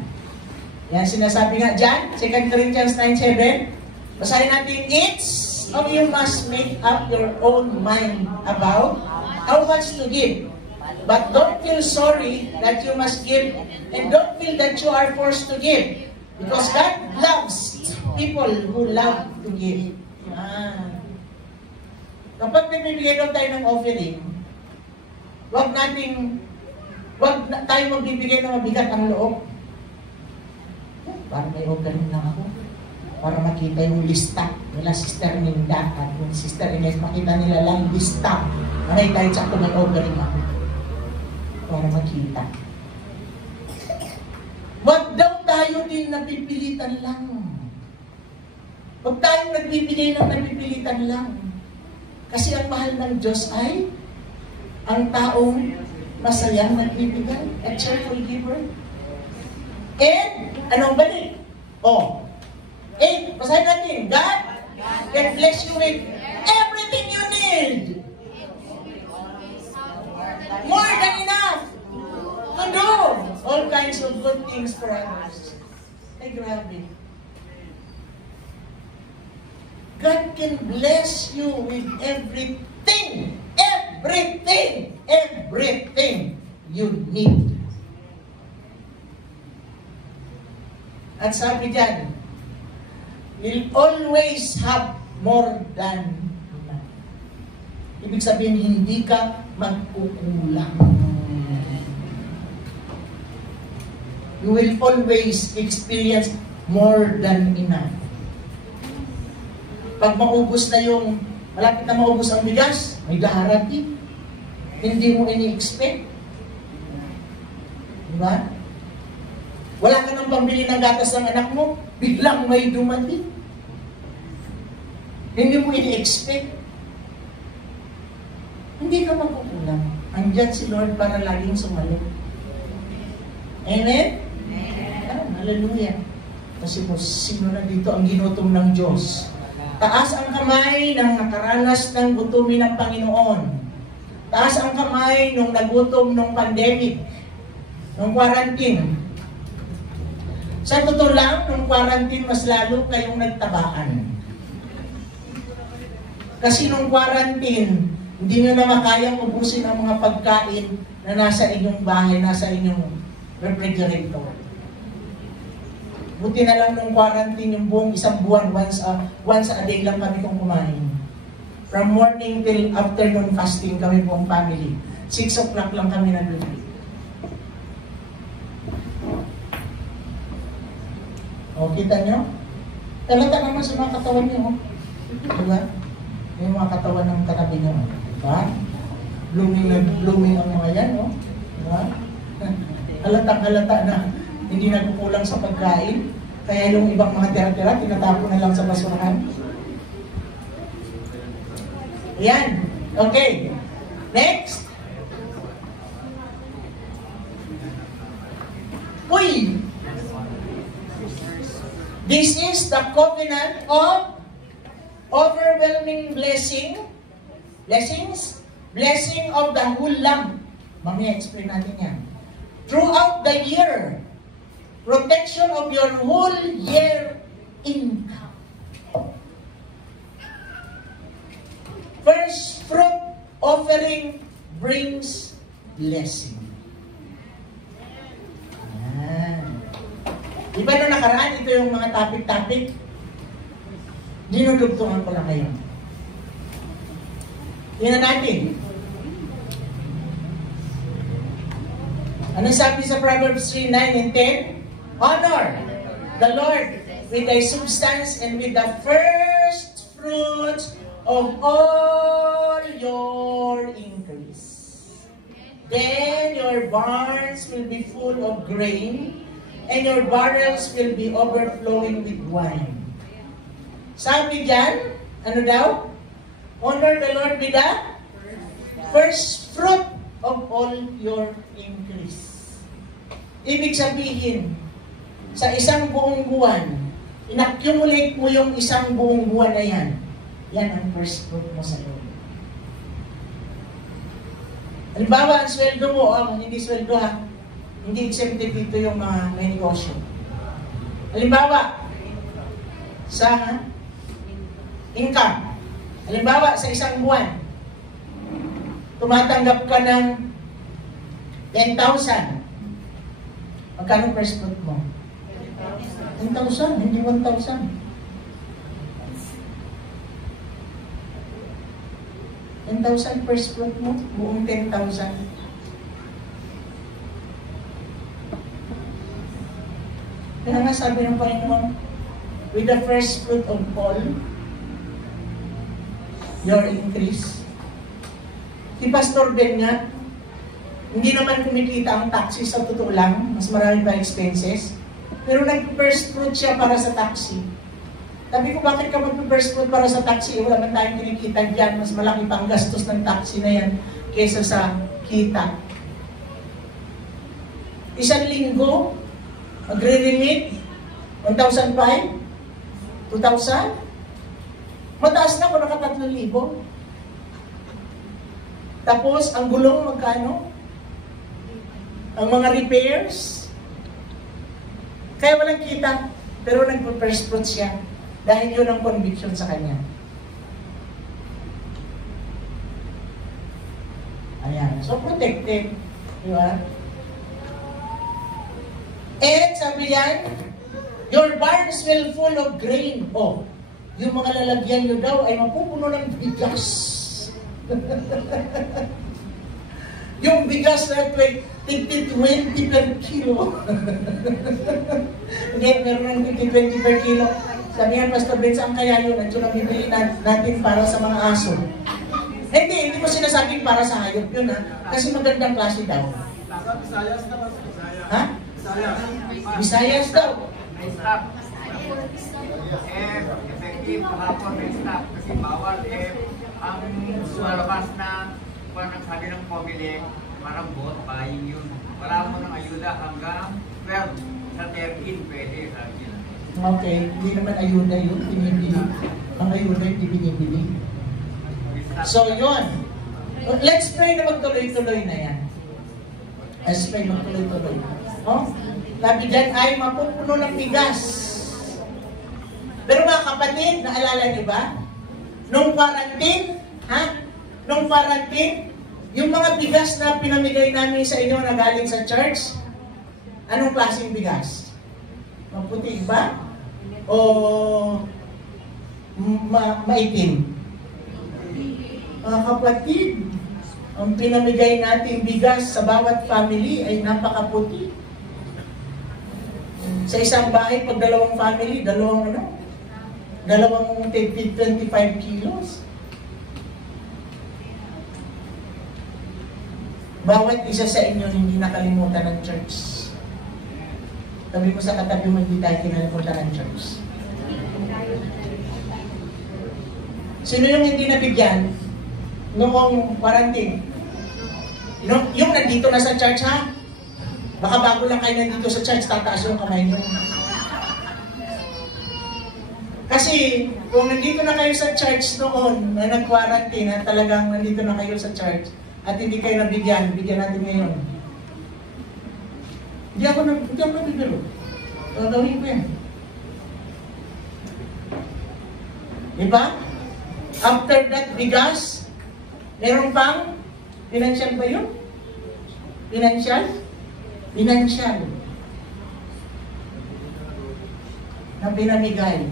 Yan sinasabi nga dyan, 2 Corinthians 9:7. Basahin natin, each of you must make up your own mind about how much to give. But don't feel sorry that you must give, and don't feel that you are forced to give. Because God loves people who love to give. Yan. Kapag nagbibigay daw tayo ng offering, wag tayo magbibigay ng mabigat ang loob. Para may offering lang ako. Para makita yung lista nila Sister Minda at yung Sister Ines, makita nila lang lista. Manay tayo sa may offering ako. Para makita. Wag daw tayo din napipilitan lang. Wag tayo nagbibigay ng napipilitan lang. Kasi ang mahal ng Diyos ay ang taong masayang nagbibigay, a cheerful giver. And, anong balik? Oh, 8, basahin natin, God can bless you with everything you need. More than enough to do all kinds of good things for others. Ay, grabe. God can bless you with everything you need. At sabi dyan, you'll always have more than enough. Ibig sabihin, hindi ka magkukulang. You will always experience more than enough. Pag maubos na yung, malapit na maubos ang bigas, may darating. Hindi mo ini-expect. Diba? Wala ka nang pambili ng gatas ng anak mo, biglang may dumating. Hindi mo ini-expect. Hindi ka magkukulang. Andyan si Lord para laging sumalo. Amen? Amen. Hallelujah. Kasi kung sino na dito ang ginutom ng Diyos. Taas ang kamay ng nakaranas ng gutumin ng Panginoon. Taas ang kamay nung nagutom ng pandemic, nung quarantine. Sa totoo lang, nung quarantine, mas lalo kayong nagtabaan. Kasi nung quarantine, hindi nyo na makayang ubusin ang mga pagkain na nasa inyong bahay, nasa inyong refrigerator. Buti na lang nung quarantine, yung buong isang buwan, once a day lang kami kung kumain. From morning till afternoon fasting kami buong family. 6 o'clock lang kami nag-read. O, kita nyo? Talata naman sa mga katawan nyo. Diba? Yung mga katawan ng katabi nyo. Diba? Blooming na blooming ang mga yan. No? Diba? Halatang-halata na hindi nagkukulang sa pagkain. Kaya yung ibang mga tira-tira, tinatapon na lang sa basurahan. Yan. Okay. Next. Uy! This is the covenant of overwhelming blessings, blessing of the whole lamb. Mamaya explain natin yan. Throughout the year, protection of your whole year income. First fruit offering brings blessing. Diba nung nakaraan, ito yung mga topic-topic? Dinudugtungan ko lang kayo. Tingnan natin. Ano sabi sa Proverbs 3, 9 and 10? Honor the Lord with thy substance and with the first fruits of all your increase. Then your barns will be full of grain, and your barrels will be overflowing with wine. Sabi diyan, ano daw? Honor the Lord with the first fruit of all your increase. Ibig sabihin, sa isang buong buwan, in-accumulate mo yung isang buong buwan na yan. Yan ang first fruit mo sa loob. Halimbawa, ang sweldo mo, hindi sweldo ha, hindi exempted dito yung mga may negosyo. Halimbawa, sa income. Halimbawa, sa isang buwan, tumatanggap ka ng 10,000. Magkano first fruit mo? 10,000, hindi 1,000. 10,000 first fruit mo, buong 10,000. Kaya nga sabi ng Panginoon, with the first fruit of all, your increase. Si Pastor Ben nga, hindi naman kumikita ang taxi sa totoo lang, mas marami pa expenses, pero nag-first fruit siya para sa taxi. Sabi ko, bakit ka mag-first fruit para sa taxi? Wala man tayong kinikita dyan, mas malaki pang gastos ng taxi na yan kaysa sa kita. Isang linggo, magre-remit, 1,500, 2,000, mataas na kung naka 3,000. Tapos, ang gulong magkano? Ang mga repairs. Kaya walang kita, pero nag-first fruit siya. Dahil yun ang conviction sa kanya. Ayan. So, protected. Di ba? And sabi yan, your barns will full of grain. Oh, yung mga lalagyan nyo daw ay mapupuno ng bigas. Yung bigas na 20 per kilo. Hindi, meron ng 20 per kilo. Sabi nga, Pastor Benz, ang kaya yun, at yun ang bibili natin para sa mga aso. Hindi mo sinasabing para sa hayop yun, ha? Kasi magandang klase daw. Visayas na ba? Ha? Visayas daw. May stop. Effective hapon may stop. Kasi bawal ang sumalabas na parang sabi ng pamili, parang bot, buying yun. Wala mo ng ayuda hanggang 12 sa 13 pwede. Sabi nila. Okay, hindi naman ayuda yun, binibili. Ang ayuda hindi binibili. So, yun. Let's pray na magtuloy-tuloy na yan. Let's pray magtuloy-tuloy. Oh? Sabi dyan ay mapupuno ng bigas. Pero mga kapatid, naalala niyo ba? Nung quarantine, Nung quarantine, yung mga bigas na pinamigay namin sa inyo na galing sa church, anong klaseng bigas? Maputi ba? O maitim? Mga kapatid, ang pinamigay nating bigas sa bawat family ay napakaputi. Sa isang bahay, pag dalawang family, dalawang 25 kilos. Bawat isa sa inyo hindi nakalimutan ng church. Sabi ko sa katabi mo, hindi tayo kinalimutan ng church. Sino yung hindi nabigyan noong quarantine? Yung nandito na sa church, ha? Baka bago lang kayo nandito sa church, tataas yung kamay nyo. Kasi, kung nandito na kayo sa church noon, na nag-quarantine, at talagang nandito na kayo sa church, at hindi kayo nabigyan, bigyan natin ngayon. Hindi ako nabibiro. Gagawin ko yan. Diba? After that bigas, meron pang financial ba yun? Financial? Financial. Na pinamigay.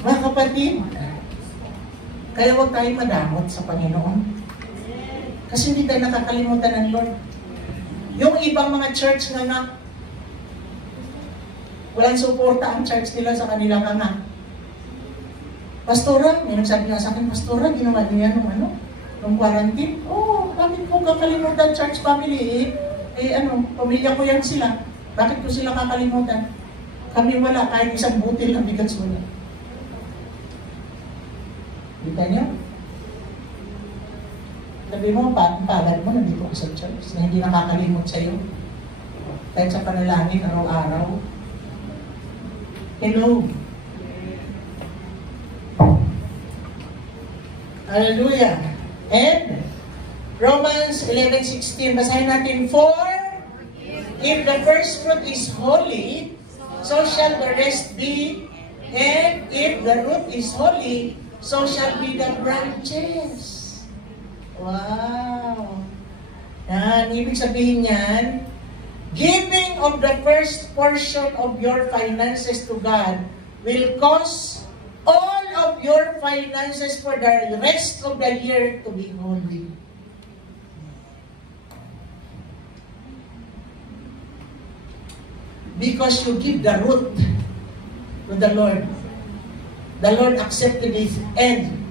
Mga kapatid, kaya huwag tayong madamot sa Panginoon. Kasi hindi tayo nakakalimutan ng Lord. Yung ibang mga church nga, walang suporta ang church nila sa kanilang anak. Pastora, may nagsabi nga sa akin, Pastora, ginawa niya nung quarantine. Oh, bakit ko kakalimutan church family? Pamilya ko yan sila. Bakit ko sila kakalimutan? Kami wala, kahit isang butil na bigas wala. Kita niyo? Sabi mo, palad mo, nandito ko sa church, na hindi nakakalimot sa'yo. Kahit sa panalangin, araw-araw. Hello. Hallelujah. And Romans 11:16, basahin natin, for if the first fruit is holy, so shall the rest be, and if the root is holy, so shall be the branches. Wow! Yan, ibig sabihin yan, giving of the first portion of your finances to God will cause all of your finances for the rest of the year to be holy. Because you give the root to the Lord. The Lord accepted it and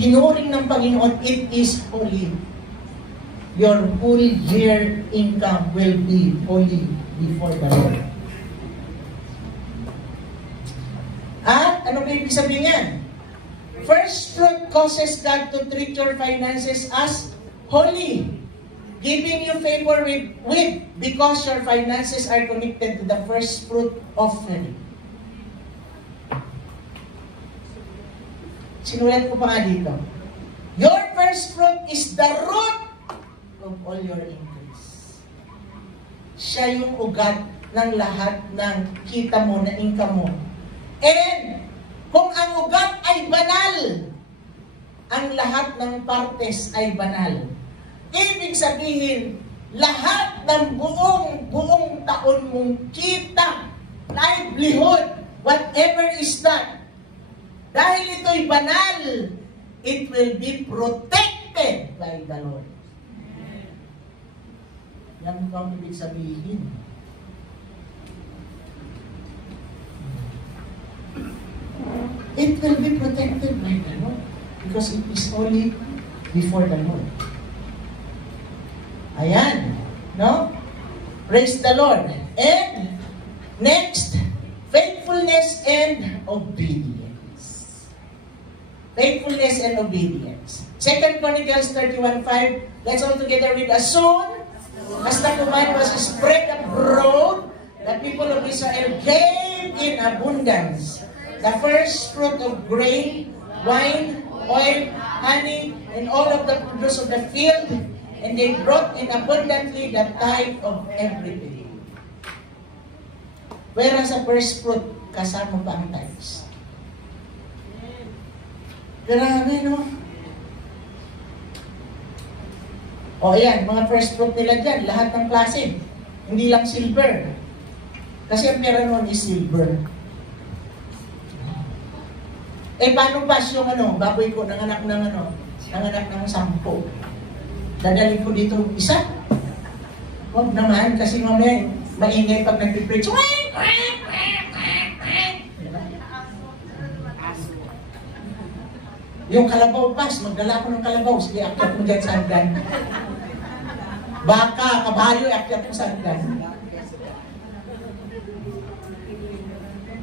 tinuring ng Panginoon, it is holy. Your whole year income will be holy before the Lord. At ano ba ibig sabihin yan? First fruit causes God to treat your finances as holy, giving you favor with because your finances are connected to the first fruit offering. Sinulat ko pa nga dito. Your first fruit is the root of all your increase. Siya yung ugat ng lahat ng kita mo, na income mo. And kung ang ugat ay banal, ang lahat ng partes ay banal. Ibig sabihin, lahat ng buong taon mong kita, livelihood, whatever is that, dahil ito'y banal, it will be protected by the Lord. Yan ang ibig sabihin. It will be protected by the Lord because it is only before the Lord. Ayan, no? Praise the Lord. And next, faithfulness and obedience. Faithfulness and obedience. 2 Chronicles 31:5. Let's all together read. As soon as the command was spread abroad, the people of Israel gave in abundance the first fruit of grain, wine, oil, honey, and all of the produce of the field, and they brought in abundantly the tithe of everything. Whereas sa first fruit, kasama pa ang tithes. Grabe, no? O ayan, mga first fruit nila dyan, lahat ng klase. Hindi lang silver. Kasi ang pera nun is silver. Eh, paano pas yung baboy ko, nanganak ng nanganak ng 10. Dadalhin ko dito isa. Huwag naman, kasi mamaya maingay pag nag-preach. Yung kalabaw pas, magdala ko ng kalabaw. Sige, akyat mo dyan sa hagdan. Baka, kabayo, akyat mo sa hagdan.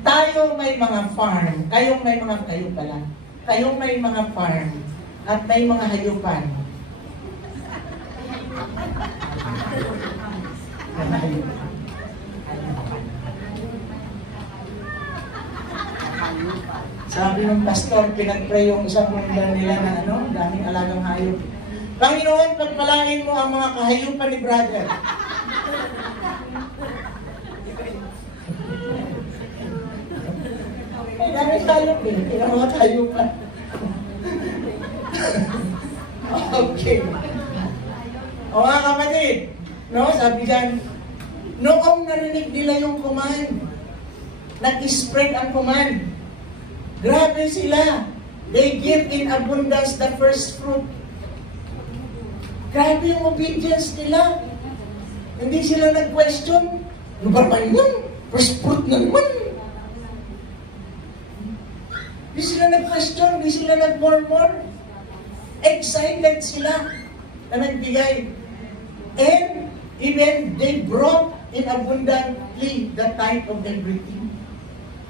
Tayo may mga farm, kayong may mga farm, at may mga hayupan. Sabi ng pastor, pinag-pray yung isang munda nila na daming alagang hayop. Panginoon, pagpalain mo ang mga kahayupan ni brother. Ay, daming hayop eh. Kaya mga kahayupan. Okay. O mga kapatid, sabi dyan, noong narinig nila yung command, nag-spread ang command. Grabe sila. They give in abundance the first fruit. Grabe yung obedience nila. Hindi sila nag-question. Ano ba naman yun? First fruit na naman. Hindi sila nag-question. Hindi sila nag-murmur. Excited sila na nagbigay. And even they brought in abundantly the tithe of everything.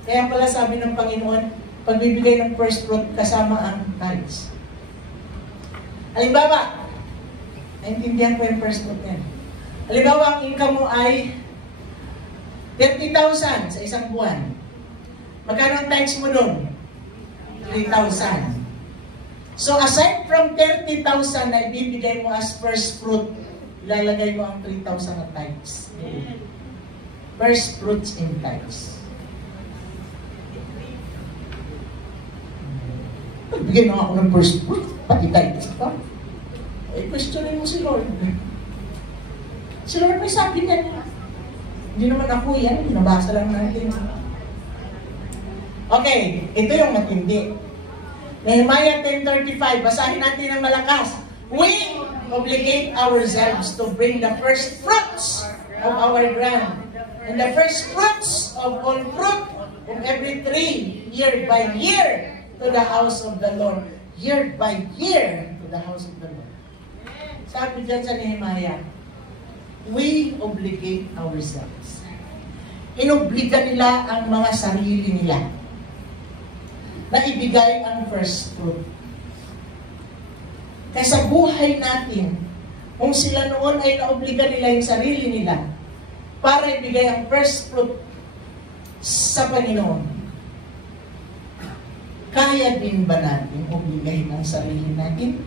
Kaya pala sabi ng Panginoon, pagbibigay ng first fruit kasama ang tithes. Halimbawa, naintindihan ko yung first fruit niyan. Halimbawa, ang income mo ay 30,000 sa isang buwan. Magkano ang tithes mo doon? 3,000. So aside from 30,000 na ibibigay mo as first fruit, ilalagay mo ang 3,000 na tithes. First fruits in tithes. Bigay na ako ng first fruit, pati tithes pa. Eh, questionin mo si Lord. Si Lord may sabi niya. Hindi naman ako yan, nabasa lang natin. Okay, ito yung matindi. Nehemiah 10:35, basahin natin ng malakas. We obligate ourselves to bring the first fruits of our ground and the first fruits of all fruit of every tree, year by year, to the house of the Lord. Year by year, to the house of the Lord. Sabi dyan sa Nehemiah, we obligate ourselves. Inobliga nila ang mga sarili nila na ibigay ang first fruit. Kaya sa buhay natin, kung sila noon ay naobliga nila yung sarili nila para ibigay ang first fruit sa Panginoon, kaya din ba natin obligahin ang sarili natin?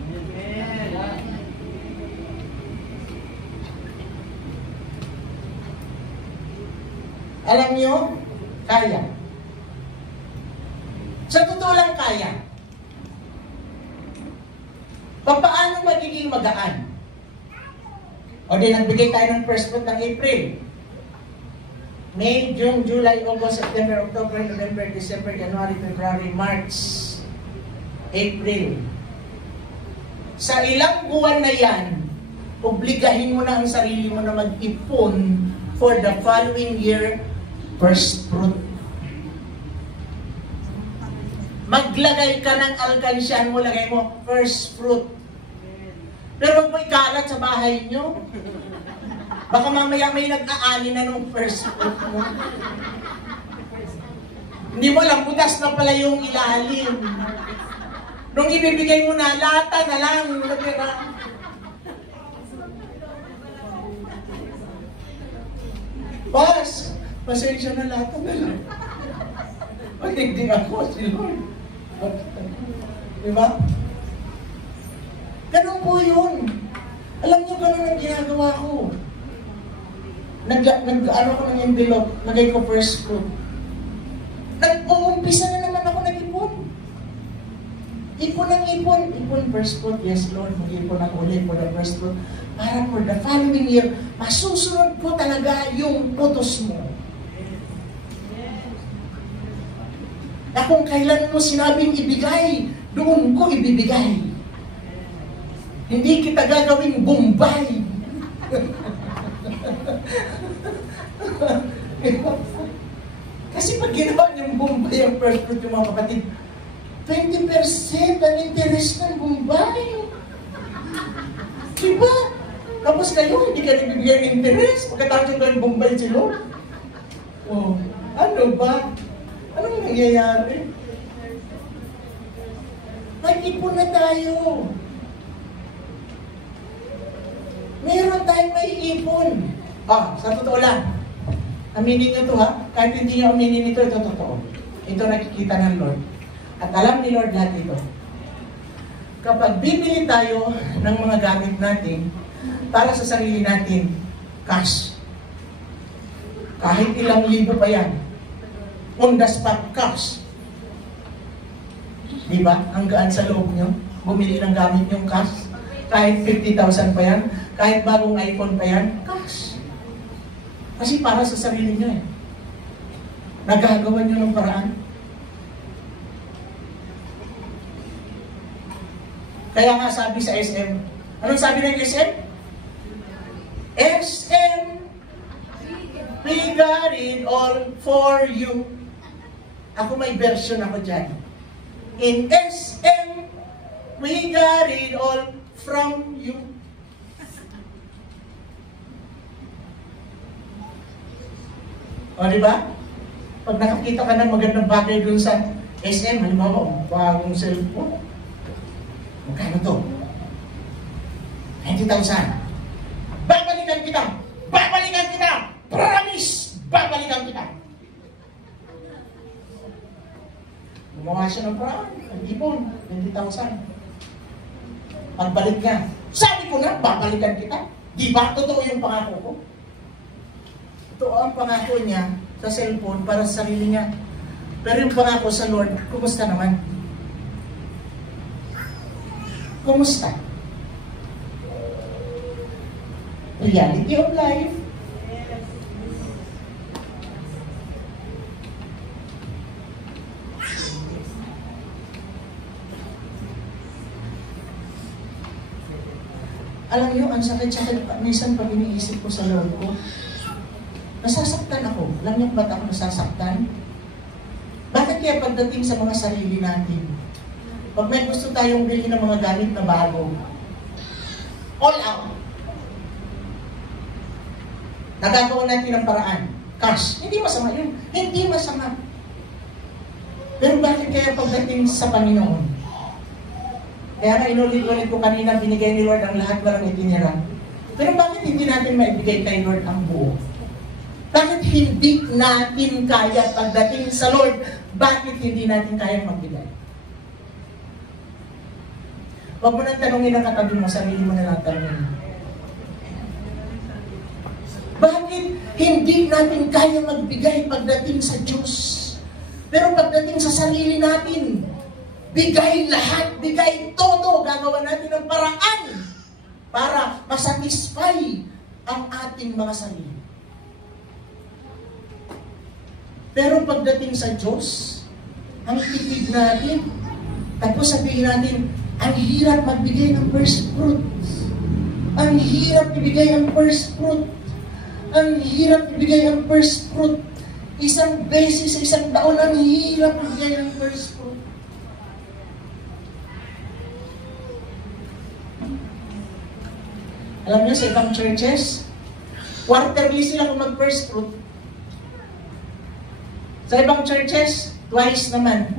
Alam nyo, kaya. Sa totoo lang kaya. Paano magiging magaan? O di nagbigay tayo ng first fruit ng April. May, June, July, August, September, October, November, December, January, February, March, April. Sa ilang buwan na yan, obligahin mo na ang sarili mo na mag-ipon for the following year first fruit. Maglagay ka ng alkansyan mo, lagay mo first fruit. Pero wag mo ikalat sa bahay nyo. Baka mamaya may nag-aani na nung first fruit mo. Hindi mo alam, butas na pala yung ilalim. Nung ibibigay mo na, lata na lang. Boss, pasensya na lata na lang. Hindi ako, si Lord. Diba? Ganun po yun. Alam nyo, ganun ang ginagawa ko. Nag-ano ko ng envelope, nagay ko first fruit. Nag-uumpisa na naman ako nag-ipon. Ipon ng ipon. Ipon first fruit. Yes, Lord, mag-ipon ako ulit for the first fruit. Para for the following year, masusunod po talaga yung putos mo. Na kung kailan mo sinabing ibigay, doon ko ibibigay. Hindi kita gagawing Bombay. Kasi pag ginawa niyong Bombay ang first fruit yung mga kapatid, 20% ang interest ng Bombay. Diba? Tapos kayo, hindi ka nabibigyan ng interest. Pagkatapos yung gawin Bombay sila. Oh, ano ba? Anong nangyayari? Mag-ipon na tayo. Meron tayong may ipon. Sa totoo lang. Aminin nyo ito ha. Kahit hindi nyo aminin ito, ito totoo. Ito nakikita ng Lord. At alam ni Lord lahat ito. Kapag bibili tayo ng mga gamit natin para sa sarili natin, cash. Kahit ilang libo pa yan. On the spot cash. Diba? Ang gaan sa loob nyo. Bumili ng gamit yung cash. Kahit 50,000 pa yan. Kahit bagong iPhone pa yan. Cash. Kasi para sa sarili nyo eh. Nagagawa nyo ng paraan. Kaya nga sabi sa SM. Anong sabi ng SM? SM, we got it all for you. Ako may version ako dyan. In SM, we got it all from you. O, diba? Pag nakakita ka ng magandang bagay dun sa SM, halimbawa, bagong cellphone. Magkano to? 90,000. Babalikan kita! Babalikan kita! Promise! Babalikan kita! Gumawa siya ng paraan. Nag-ipon. 20,000. Pagbalik niya, sabi ko na, babalikan kita. Di ba? Totoo yung pangako ko. Totoo ang pangako niya sa cellphone para sa sarili niya. Pero yung pangako sa Lord, kumusta naman? Kumusta? Reality of life. Alam niyo, ang sakit-sakit minsan pag iniisip ko sa Lord ko, nasasaktan ako. Alam niyo ba't ako nasasaktan? Bakit kaya pagdating sa mga sarili natin, pag may gusto tayong bilhin ng mga gamit na bago, all out, nagagawa natin ng paraan, cash, hindi masama yun, hindi masama. Pero bakit kaya pagdating sa Panginoon? Kaya nga inulit-ulit ko kanina, binigay ni Lord ang lahat walang itinira. Pero bakit hindi natin maibigay kay Lord ang buo? Bakit hindi natin kaya pagdating sa Lord? Bakit hindi natin kaya magbigay? Huwag mo nang tanongin ang katabi mo, sarili mo na lang tanongin. Bakit hindi natin kaya magbigay pagdating sa Diyos? Pero pagdating sa sarili natin, bigay lahat, bigay todo, gagawa natin ng paraan para masatisfy ang ating mga sarili. Pero pagdating sa Diyos, ang tipid natin, tapos sabihin natin, ang hirap magbigay ng first fruits. Ang hirap ibigay ang first fruit. Ang hirap ibigay ang first fruit. Isang beses sa isang taon, ang hirap ibigay ng first fruit. Alam niyo, sa ibang churches, quarterly sila kung mag-first fruit. Sa ibang churches, twice naman.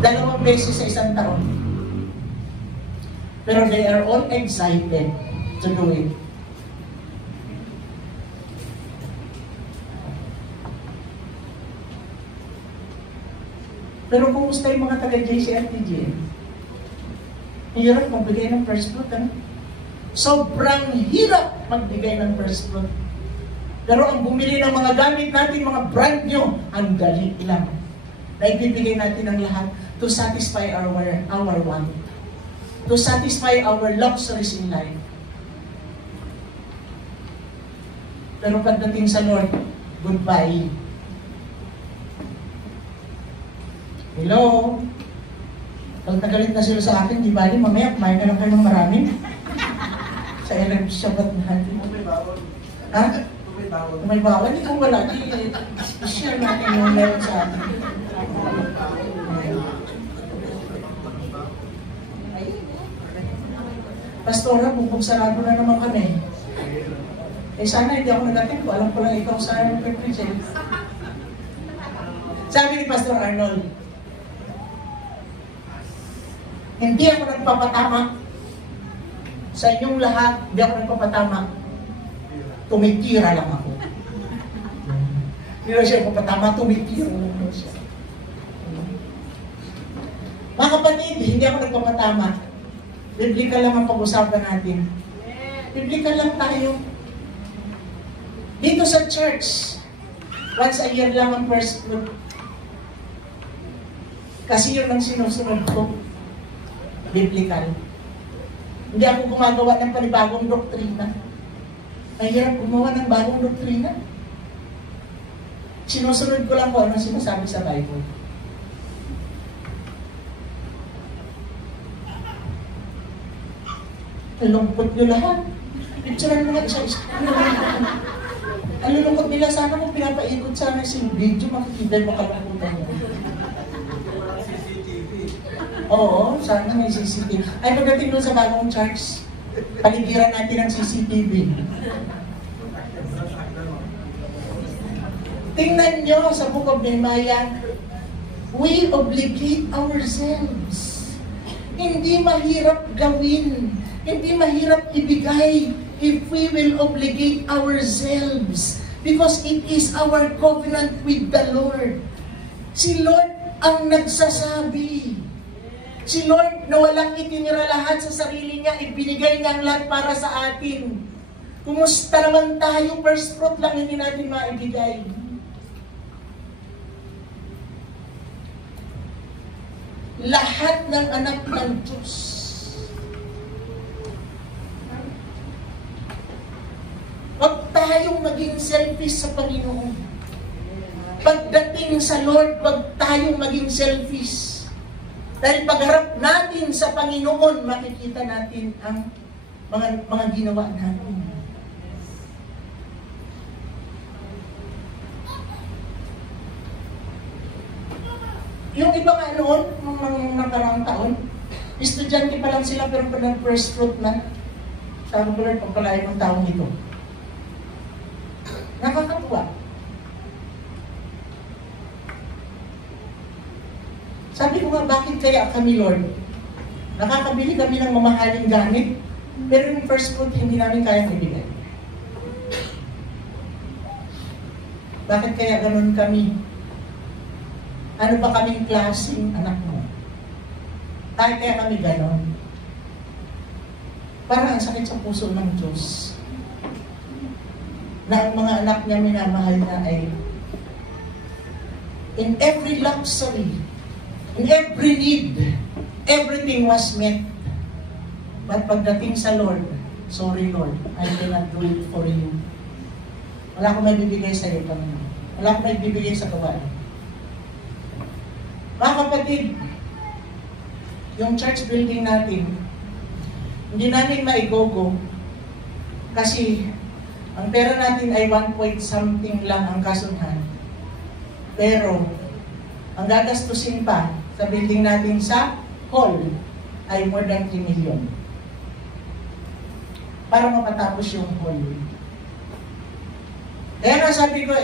2 beses sa isang taon. Pero they are all excited to do it. Pero kumusta yung mga taga-JCRTG? Hirap magbigay ng first fruit, ano? Sobrang hirap magbigay ng first fruit. Pero ang bumili ng mga gamit natin, mga brand new, ang dali lang. Na ibibigay natin ang lahat to satisfy our want. To satisfy our luxuries in life. Pero pagdating sa Lord, goodbye. Hello? Pag nagalit na sila sa akin, di ba, mamaya kumain na lang kayo ng marami. Sa Shabat natin. May bawal. Ha? May bawal. Ikaw wala. I-share natin yung meron sa atin. Pastora, bubugsarado na naman kami. Eh sana hindi ako nag-attend ko. Alam ko lang ikaw sa represent. Sabi ni Pastor Arnold, hindi ako nagpapatama sa inyong lahat, hindi ako nagpapatama. Tumitira lang ako. Hindi na siya nagpapatama, tumitira lang siya. Mga kapatid, hindi ako nagpapatama. Biblical lang ang pag-usapan natin. Biblical lang tayo. Dito sa church, once a year lang ang first fruit. Kasi yun ang sinusunod ko. Biblical. Hindi ako gumagawa ng panibagong doktrina. Mahirap gumawa ng bagong doktrina. Sinusunod ko lang kung ano sinasabi sa Bible. Lungkot nyo lahat. Picturean mo nga isa-isa. Ang lulungkot nila, sana kung pinapaikot sana si video, makikita yung makalungkutan mo. Oo, sana may CCTV. Ay, pagdating doon sa bagong church, paligiran natin ang CCTV. Tingnan nyo sa Book of Nehemiah, we obligate ourselves. Hindi mahirap gawin. Hindi mahirap ibigay if we will obligate ourselves. Because it is our covenant with the Lord. Si Lord ang nagsasabi. Si Lord na walang itinira lahat sa sarili niya, ibinigay niya ang lahat para sa atin. Kumusta naman tayo? First fruit lang hindi natin maibigay. Lahat ng anak ng Diyos. Huwag tayong maging selfish sa Panginoon. Pagdating sa Lord, huwag tayong maging selfish. Dahil pagharap natin sa Panginoon, makikita natin ang mga ginawa natin. Yung iba nga noon, nung nakarang taon, estudyante pa lang sila pero pa first fruit na. Sabi ko, Lord, pagpalain ng taong ito. Nakakatuwa. Sabi ko nga, bakit kaya kami, Lord? Nakakabili kami ng mamahaling gamit, pero yung first fruit, hindi namin kayang ibigay. Bakit kaya ganun kami? Ano ba kaming klaseng anak mo? Bakit kaya kami ganun? Parang ang sakit sa puso ng Diyos na ang mga anak niya minamahal na ay in every luxury, in every need, everything was met. But pagdating sa Lord, sorry Lord, I cannot do it for you. Wala akong may bibigay sa iyo, Panginoon. Wala akong may bibigay sa gawain. Mga kapatid, yung church building natin, hindi namin maigogo kasi ang pera natin ay 1 point something lang ang kasunhan. Pero, ang gagastusin pa sa building natin sa hall ay more than 3 million. Para mapatapos yung hall. Kaya nga sabi ko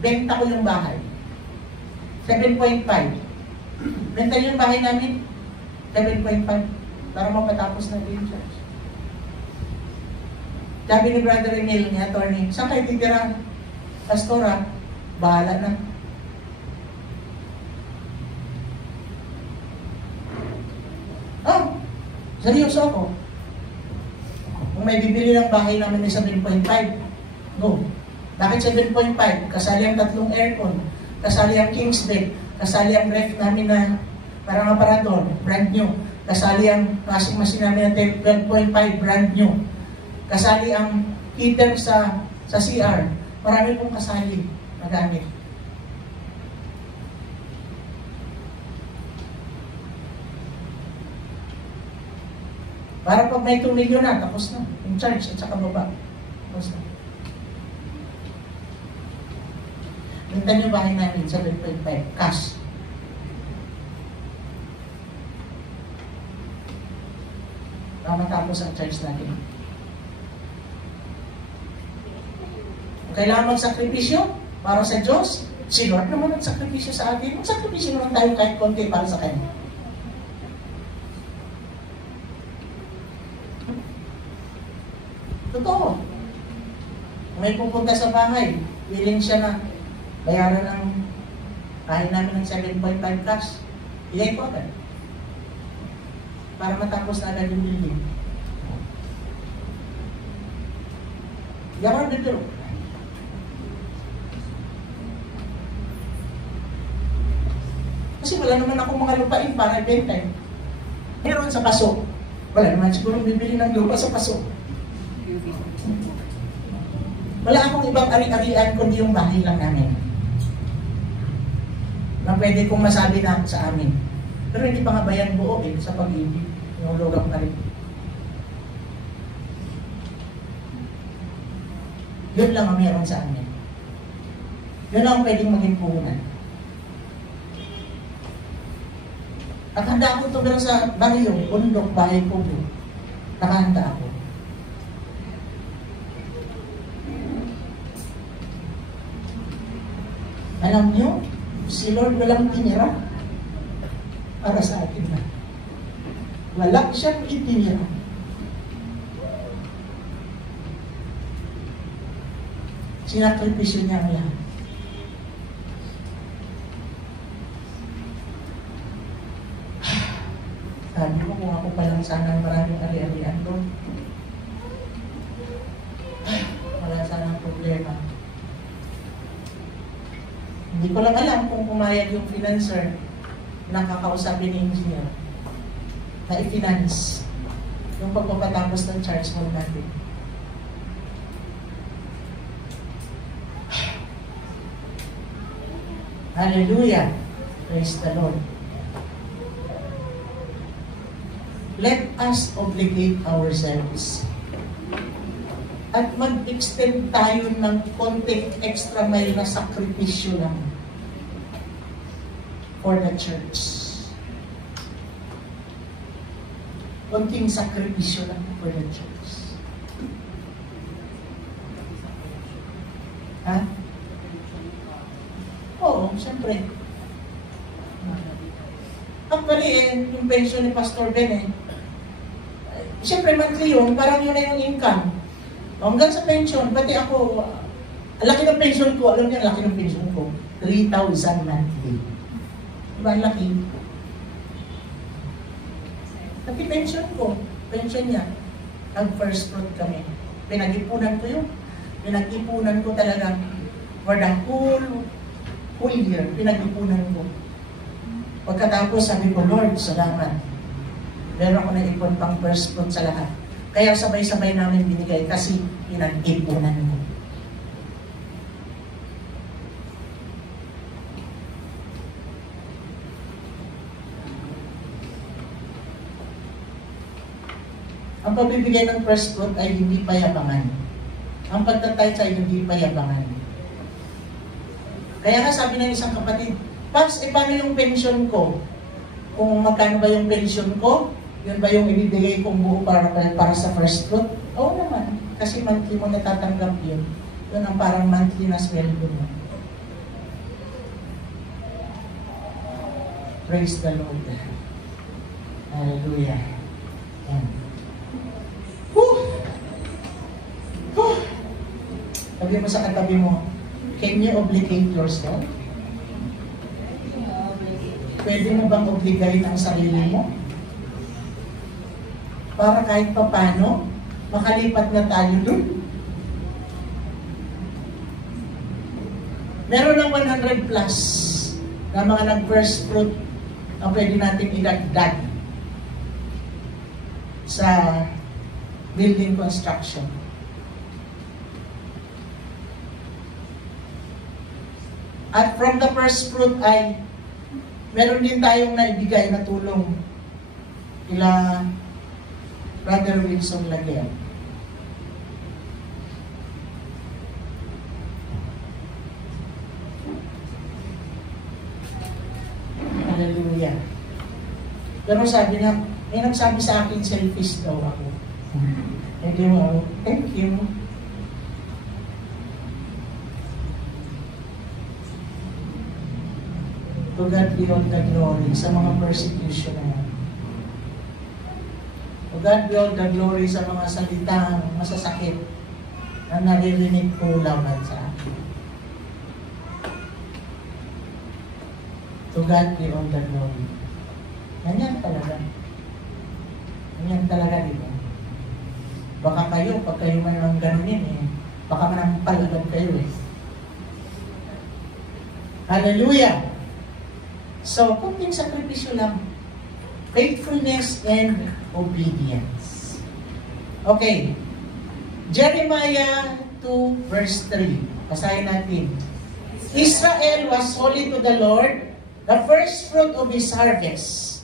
benta ko yung bahay. 7.5. Benta yung bahay namin, 7.5 para mapatapos na yung church. Sabi ni Brother Emil, ni attorney, saan kayo titira? Pastora, bahala na. Oh, seryoso ako. Kung may bibili ng bahay namin ay 7.5, no. Bakit 7.5? Kasali ang 3 aircon, kasali ang king's bed, kasali ang ref namin na parang aparador, brand new. Kasali ang washing machine namin na 12.5, brand new. Kasali ang heater sa CR. Marami pong kasali na gamit. Para pag may 2 million na, tapos na. Yung charge at saka baba. Tapos na. Mintan yung bahay namin, 7.5, cash. Para matapos ang charge natin. Kung kailangan magsakripisyo para sa Diyos, si Lord naman nagsakripisyo sa atin. Magsakripisyo naman tayo kahit konti para sa Kanya. Totoo. May pupunta sa bahay, willing siya na bayaran ng bahay namin ng 7.5 cash. Bigay ko agad. Para matapos na agad yung building. Hindi ako nagduduro. Kasi wala naman akong mga lupain para ibenta. Meron sa paso. Wala naman siguro bibili ng lupa sa paso. Wala akong ibang ari-arian kundi yung bahay lang namin. Na pwede kong masabi na sa amin. Pero hindi pa nga bayan buo sa pag-ibig. Yung lugang pa rin. Yun lang ang meron sa amin. Yun lang ang pwedeng maging puhunan. At handa ako tumira sa baryo, bundok, bahay ko. Nakahanda ako. Alam niyo, si Lord walang tinira para sa atin na. Wala siyang itinira. Sinakripisyo niya ang lahat. Sabi ko, kung ako palang sana maraming ari-arian doon, wala sanang problema. Hindi ko lang alam kung pumayag yung financer na kakausapin ni engineer na i-finance yung pagpapatapos ng charge hall natin. Hallelujah! Praise the Lord. Let us obligate ourselves. At mag-extend tayo ng konting extra mile na sakripisyo lang for the church. Konting sakripisyo lang for the church. Ha? Oo, siyempre. Actually, yung pension ni Pastor Ben siyempre monthly yun, parang yun na yung income. Hanggang sa pension, pati ako, laki ng pension ko, alam niya, laki ng pension ko, 3,000 monthly. Diba, laki? Laki pension ko, pension niya. Nag-first fruit kami. Pinag-ipunan ko yun. Pinag-ipunan ko talaga for the whole year, pinag-ipunan ko. Pagkatapos, sabi ko, Lord, salamat. Meron ako na ipon pang first fruit sa lahat. Kaya sabay-sabay namin binigay kasi pinag-ipunan ko. Ang pagbibigay ng first fruit ay hindi payabangan. Ang pagtatithe ay hindi payabangan. Kaya nga sabi ng isang kapatid, Paps, paano yung pension ko? Kung magkano ba yung pension ko? Yun ba yung ibibigay kong buo para sa first fruit? Oo naman. Kasi monthly mo natatanggap yun. Yun ang parang monthly na sweldo mo. Praise the Lord. Hallelujah. Yan. Sabi mo sa katabi mo, can you obligate yourself? Pwede mo bang obligayin ang sarili mo? Para kahit pa paano, makalipat na tayo dun. Meron ng 100 plus na mga nag-first fruit na pwede natin ilagdag sa building construction. At from the first fruit ay meron din tayong naibigay na tulong ila Brother Wilson Laguer. Hallelujah. Pero sabi na, may nagsabi sa akin, selfish daw ako. Thank you. To God be all the glory sa mga persecution na yan. To God be all the glory sa mga salitang masasakit na naririnig ko laban sa akin. To God be all the glory. Ganyan talaga. Ganyan talaga, di ba? Baka kayo, pag kayo man lang ganunin baka manampal agad kayo Hallelujah! So, kunting sakripisyo lang. Faithfulness and obedience. Okay. Jeremiah 2 verse 3. Basahin natin. Israel was holy to the Lord, the first fruit of his harvest.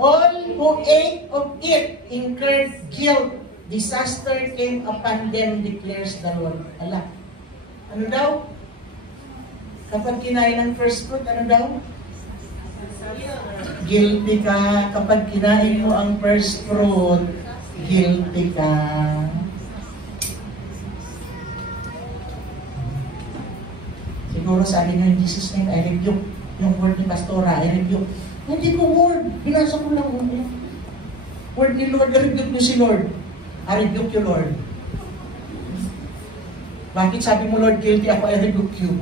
All who ate of it incurred guilt. Disaster came upon them, declares the Lord. Ala. Ano daw? Kapag kinain ng first fruit, ano daw? Guilty ka. Kapag kinain mo ang first fruit, guilty ka. Siguro sabi nga in Jesus' name, I rebuke yung word ni Pastora, I rebuke. Hindi ko word, binasa ko lang. Word ni Lord, na-rebuke niyo si Lord. I rebuke you, Lord. Bakit sabi mo, Lord, guilty ako, I rebuke you?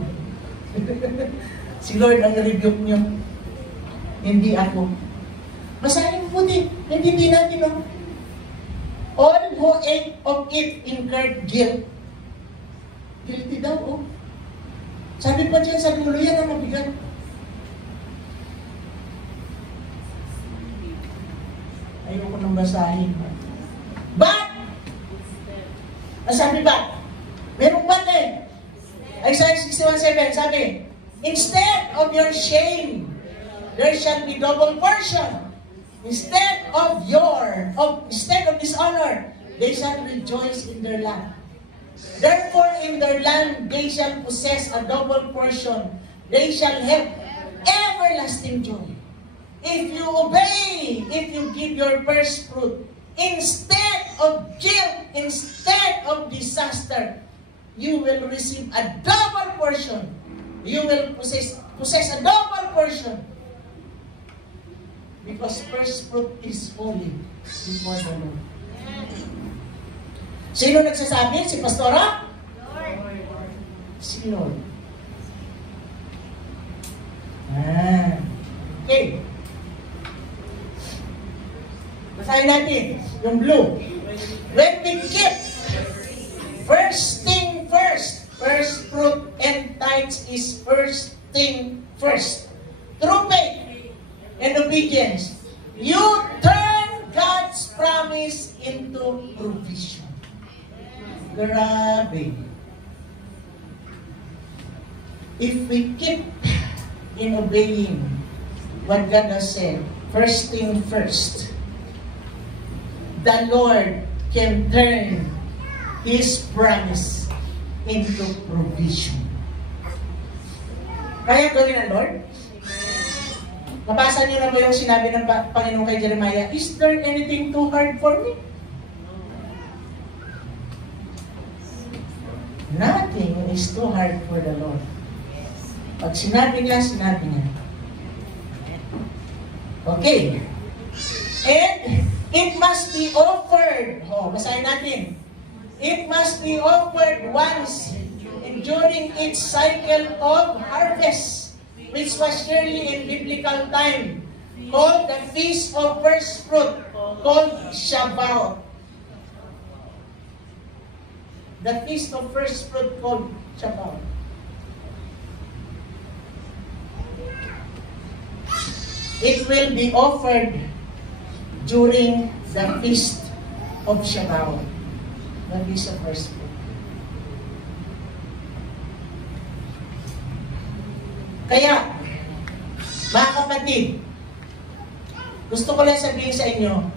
Si Lord ang na-rebuke niyo. Hindi ako. Masahin mo puti. Hindi natin, no? All who ate of it incurred guilt. Guilty daw, oh. Sabi pa dyan sa dulo, yan ang mabigat. Ayoko nang basahin. But, sabi ba? Merong but eh. Isaiah 61:7, sabi, instead of your shame, there shall be double portion. Instead of dishonor, they shall rejoice in their land. Therefore, in their land, they shall possess a double portion. They shall have everlasting joy. If you obey, if you give your first fruit, instead of guilt, instead of disaster, you will receive a double portion. You will possess a double portion. Because first fruit is holy before the Lord. Sino nagsasabi? Si Pastora? Lord. Si Lord. Okay. Basahin natin yung blue. When we keep first thing first, first fruit and tithes is first thing first. Through faith and obedience, you turn God's promise into provision. Grabe. If we keep in obeying what God has said, first thing first, the Lord can turn His promise into provision. Kaya gawin ng Lord? Nabasa niyo na ba yung sinabi ng Panginoon kay Jeremiah, is there anything too hard for me? Nothing is too hard for the Lord. Pag sinabi niya, sinabi niya. Okay. And it must be offered. Basahin natin. It must be offered once during each cycle of harvest, which was surely in biblical time, called the Feast of First Fruit, called Shabbat. The Feast of First Fruit called Shabbat. It will be offered during the Feast of Shabbat, the Feast of First Fruit. Kaya, mga kapatid, gusto ko lang sabihin sa inyo,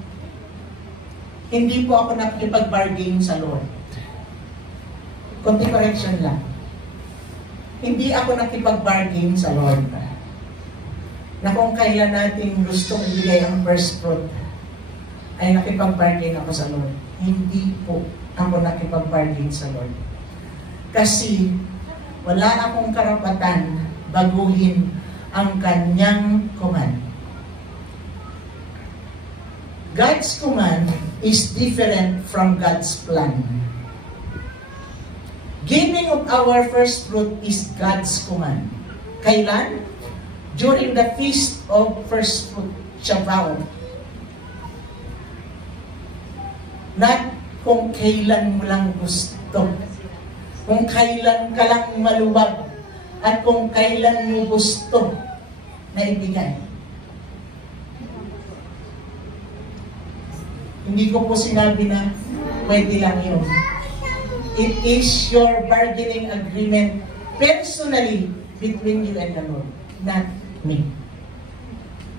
hindi po ako nakikipag-bargain sa Lord. Konti correction lang. Hindi ako nakipag-bargain sa Lord. Na kung kailan natin gustong ibigay ang first fruit, ay nakipag-bargain ako sa Lord. Hindi po ako nakipag-bargain sa Lord. Kasi wala akong karapatan baguhin ang kanyang command. God's command is different from God's plan. Giving of our first fruit is God's command. Kailan? During the Feast of First Fruit, Shabbat. Not kung kailan mo lang gusto. Kung kailan ka lang maluwag. At kung kailan mo gusto na ibigay. Hindi ko po sinabi na pwede lang yun. It is your bargaining agreement personally between you and the Lord, not me.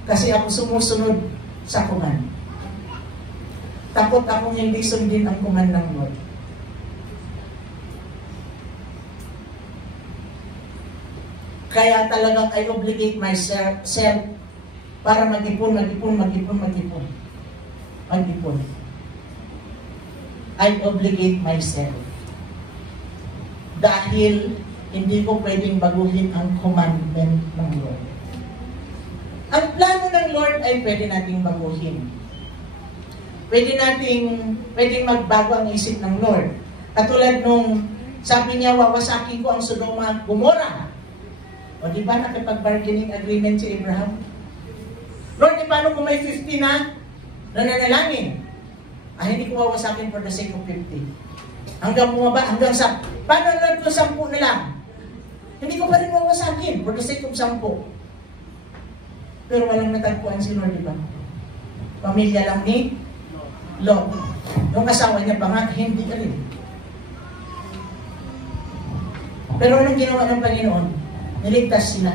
Kasi ako sumusunod sa command. Takot akong hindi sundin ang command ng Lord. Kaya talagang I obligate myself para mag-ipon. I obligate myself. Dahil hindi ko pwedeng baguhin ang commandment ng Lord. Ang plano ng Lord ay pwede nating baguhin. pwedeng magbago ang isip ng Lord. Katulad nung sabi niya, wawasakin ko ang Sodoma at Gomorrah. O di ba nakipag-bargaining agreement si Abraham? Lord, di paano kung may 50 na nananalangin? Hindi ko wawasakin for the sake of 50. Hanggang bumaba, hanggang sa, paano Lord kung 10 na lang? Hindi ko pa rin wawasakin for the sake of 10. Pero walang natagpuan si Lord, di ba? Pamilya lang ni Lot. Yung asawa niya pa nga, hindi ka rin. Pero anong ginawa ng Panginoon? Niligtas sila.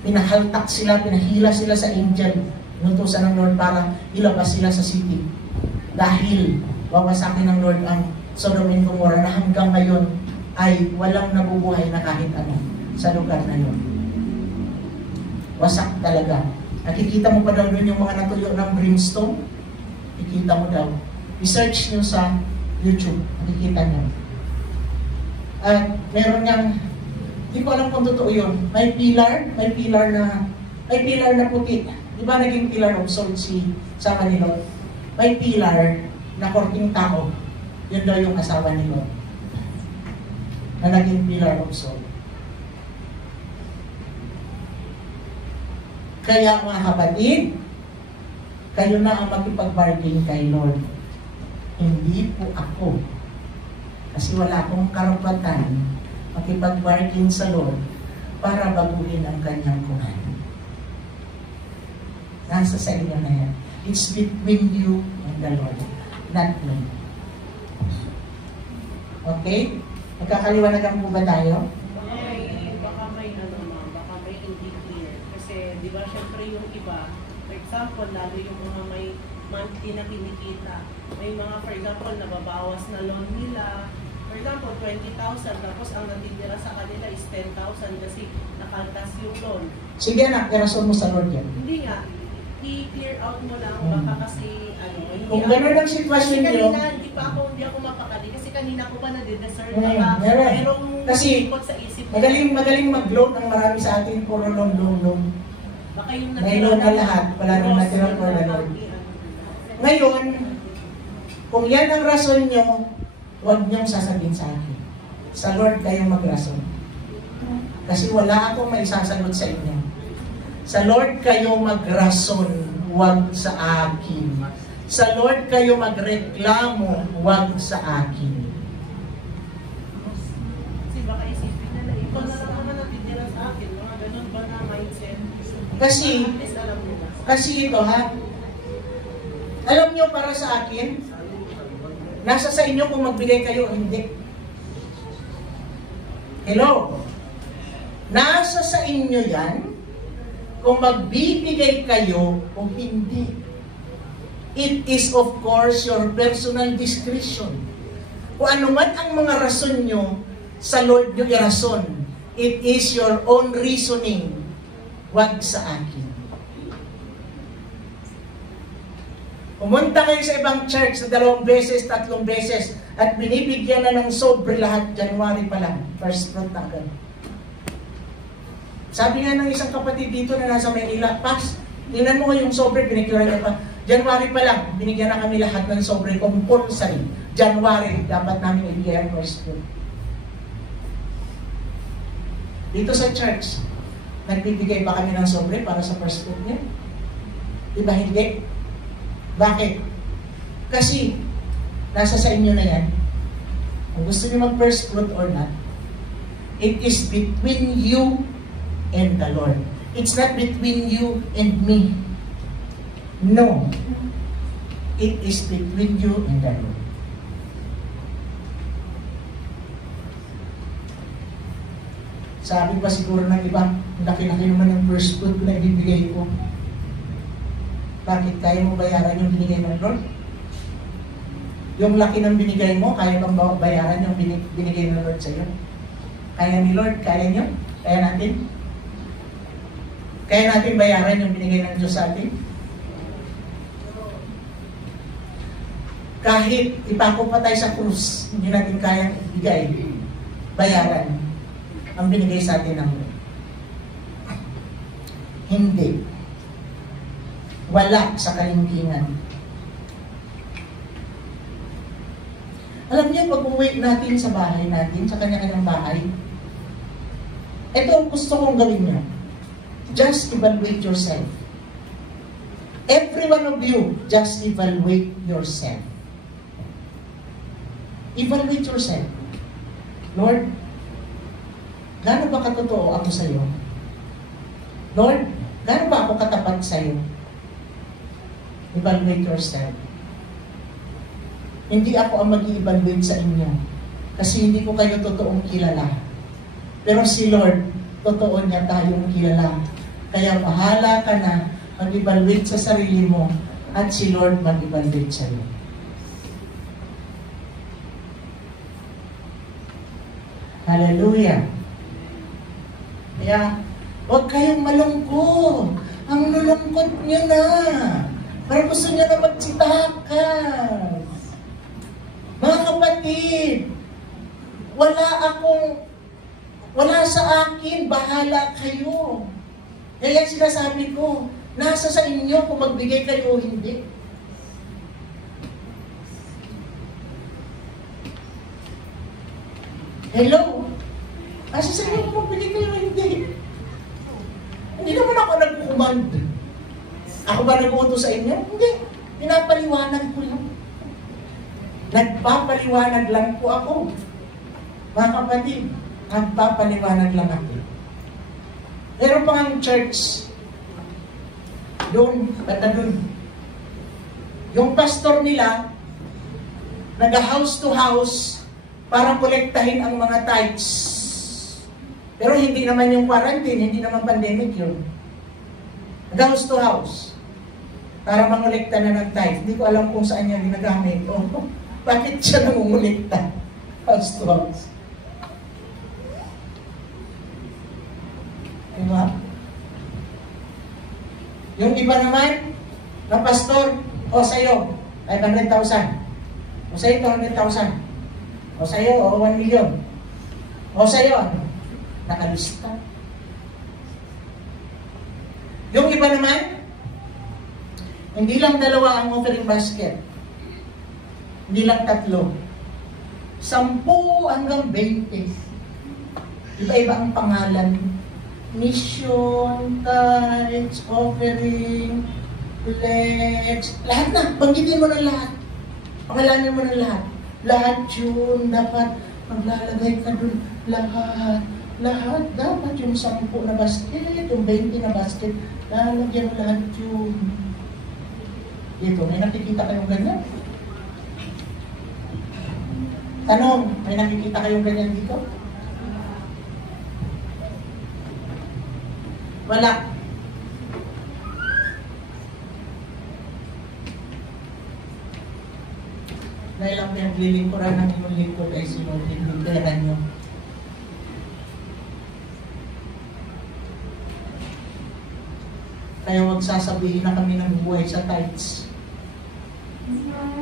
Pinahaltak sila, pinahila sila sa angel. Inutusan ng Lord para ilabas sila sa city. Dahil wawasakin ng Lord ang Sodom and Gomorrah na hanggang ngayon ay walang nabubuhay na kahit ano sa lugar na yun. Wasak talaga. Nakikita mo pa daw doon yung mga natuyo ng brimstone? Nakikita mo daw. I-search nyo sa YouTube. Nakikita nyo. At meron niyang, hindi ko alam kung totoo yun. May pilar na puti. Di ba naging pillar of salt si sama ni Lot? May pilar na korting tao. Yun daw yung asawa ni Lot. Na naging pillar of salt. Kaya mga kapatid, kayo na ang makipag-bargain kay Lord. Hindi po ako. Kasi wala akong karapatan makipag-bargain sa Lord para baguhin ang kanyang kuhan. Nasa sa inyo na yan. It's between you and the Lord, not me. Okay? Magkakaliwanagan po ba tayo? Baka may hindi clear. Kasi di ba syempre yung iba, for example, lalo yung mga may monthly na kinikita, may mga for example nababawas na loan nila. For example, 20,000 tapos ang natitira sa kanila is 10,000 kasi nakaltas yung loan. Sige anak, irason mo sa Lord yan. Hindi nga. I-clear out mo lang baka kasi hindi kung gano'n ang sitwasyon nyo, hindi ako mapakali kasi kanina ko pa na-discern kasi sa isip magaling mag-loan ang marami sa atin, puro loan. Baka yung may loan na lahat, wala nang natural for the Lord. Ngayon, kung yan ang rason nyo, huwag niyong sasabihin sa akin. Sa Lord kayo magrason. Kasi wala akong maisasagot sa inyo. Sa Lord kayo magrason, huwag sa akin. Sa Lord kayo magreklamo, huwag sa akin. Kasi baka isipin nila, ikaw na lang naman natitira sa akin. Mga ganun ba na mindset? Kasi ito ha, alam nyo para sa akin, nasa sa inyo kung magbigay kayo o hindi. Hello? Nasa sa inyo yan kung magbibigay kayo o hindi. It is of course your personal discretion. Kung ano man ang mga rason nyo, sa Lord nyo irason. It is your own reasoning. Huwag sa akin. Pumunta kayo sa ibang church sa 2 beses, 3 beses at binibigyan na ng sobre lahat January pa lang. First fruit agad. Sabi nga ng isang kapatid dito na nasa Maynila, Pas, tingnan mo yung sobre, binigyan niya pa. January pa lang, binigyan na kami lahat ng sobre compulsory. January, dapat namin ibigay ang first fruit. Dito sa church, nagbibigay ba kami ng sobre para sa first fruit niya? Diba hindi? Bakit? Kasi, nasa sa inyo na yan. Kung gusto niyo mag-first fruit or not, it is between you and the Lord. It's not between you and me. No. It is between you and the Lord. Sabi pa siguro ng iba, laki-laki naman yung first fruit na ibibigay ko. Bakit kaya mo bayaran yung binigay ng Lord? Yung laki ng binigay mo, kaya bang bayaran yung binigay ng Lord sa iyo? Kaya ni Lord, kaya nyo? Kaya natin? Kaya natin bayaran yung binigay ng Diyos sa atin? Kahit ipako pa tayo sa krus, hindi natin kayang ibigay, bayaran ang binigay sa atin ng Lord. Hindi. Wala sa kalingkingan. Alam niyo, pag umuwi natin sa bahay natin, sa kanya-kanyang bahay, ito ang gusto kong gawin niyo. Just evaluate yourself. Every one of you, just evaluate yourself. Evaluate yourself. Lord, gaano ba katotoo ako sa iyo? Lord, gaano ba ako katapat sa iyo? Evaluate yourself. Hindi ako ang mag-i-evaluate sa inyo kasi hindi ko kayo totoong kilala. Pero si Lord, totoo niya tayong kilala. Kaya bahala ka na mag-evaluate sa sarili mo at si Lord mag-evaluate sa iyo. Hallelujah! Kaya, huwag kayong malungkot. Ang lulungkot niyo na. Parang gusto niya na magsitakas. Mga kapatid, wala sa akin, bahala kayo. Kaya sinasabi ko, nasa sa inyo kung magbigay kayo o hindi. Hello? Nasa sa inyo kung magbigay kayo o hindi. Hindi naman ako nag-command. Ako ba nag-utos sa inyo? Hindi. Pinapaliwanag ko lang. Nagpapaliwanag lang po ako. Mga kapatid, nagpapaliwanag lang ako. Meron pa ang church. Doon, bata doon. Yung pastor nila, nag-house to house para kolektahin ang mga tithes. Pero hindi naman yung quarantine, hindi naman pandemic yun. Nag-house to house para mangolekta na ng tithes. Hindi ko alam kung saan niya ginagamit. Bakit siya nangungulekta? House to house. Diba? Yung iba naman, na pastor, sa'yo, 500,000. O sa'yo, 200,000. O sa'yo, 1 million. O sa'yo, nakalista. Yung iba naman, hindi lang 2 ang offering basket. Hindi lang 3. 10 hanggang 20. Iba-iba ang pangalan. Mission, tithes, offering, pledge, lahat na. Banggitin mo na lahat. Pangalanin mo na lahat. Lahat yun, dapat maglalagay ka dun. Lahat. Lahat. Dapat yung 10 na basket, yung 20 na basket, lalagyan mo lahat yun. Dito, may nakikita kayong ganyan? Tanong, may nakikita kayong ganyan dito? Wala. Dahil ang pinaglilingkuran ng inyong lingkod ay sinunod ng pera nyo. Kaya huwag sasabihin na kami nabubuhay sa tithes.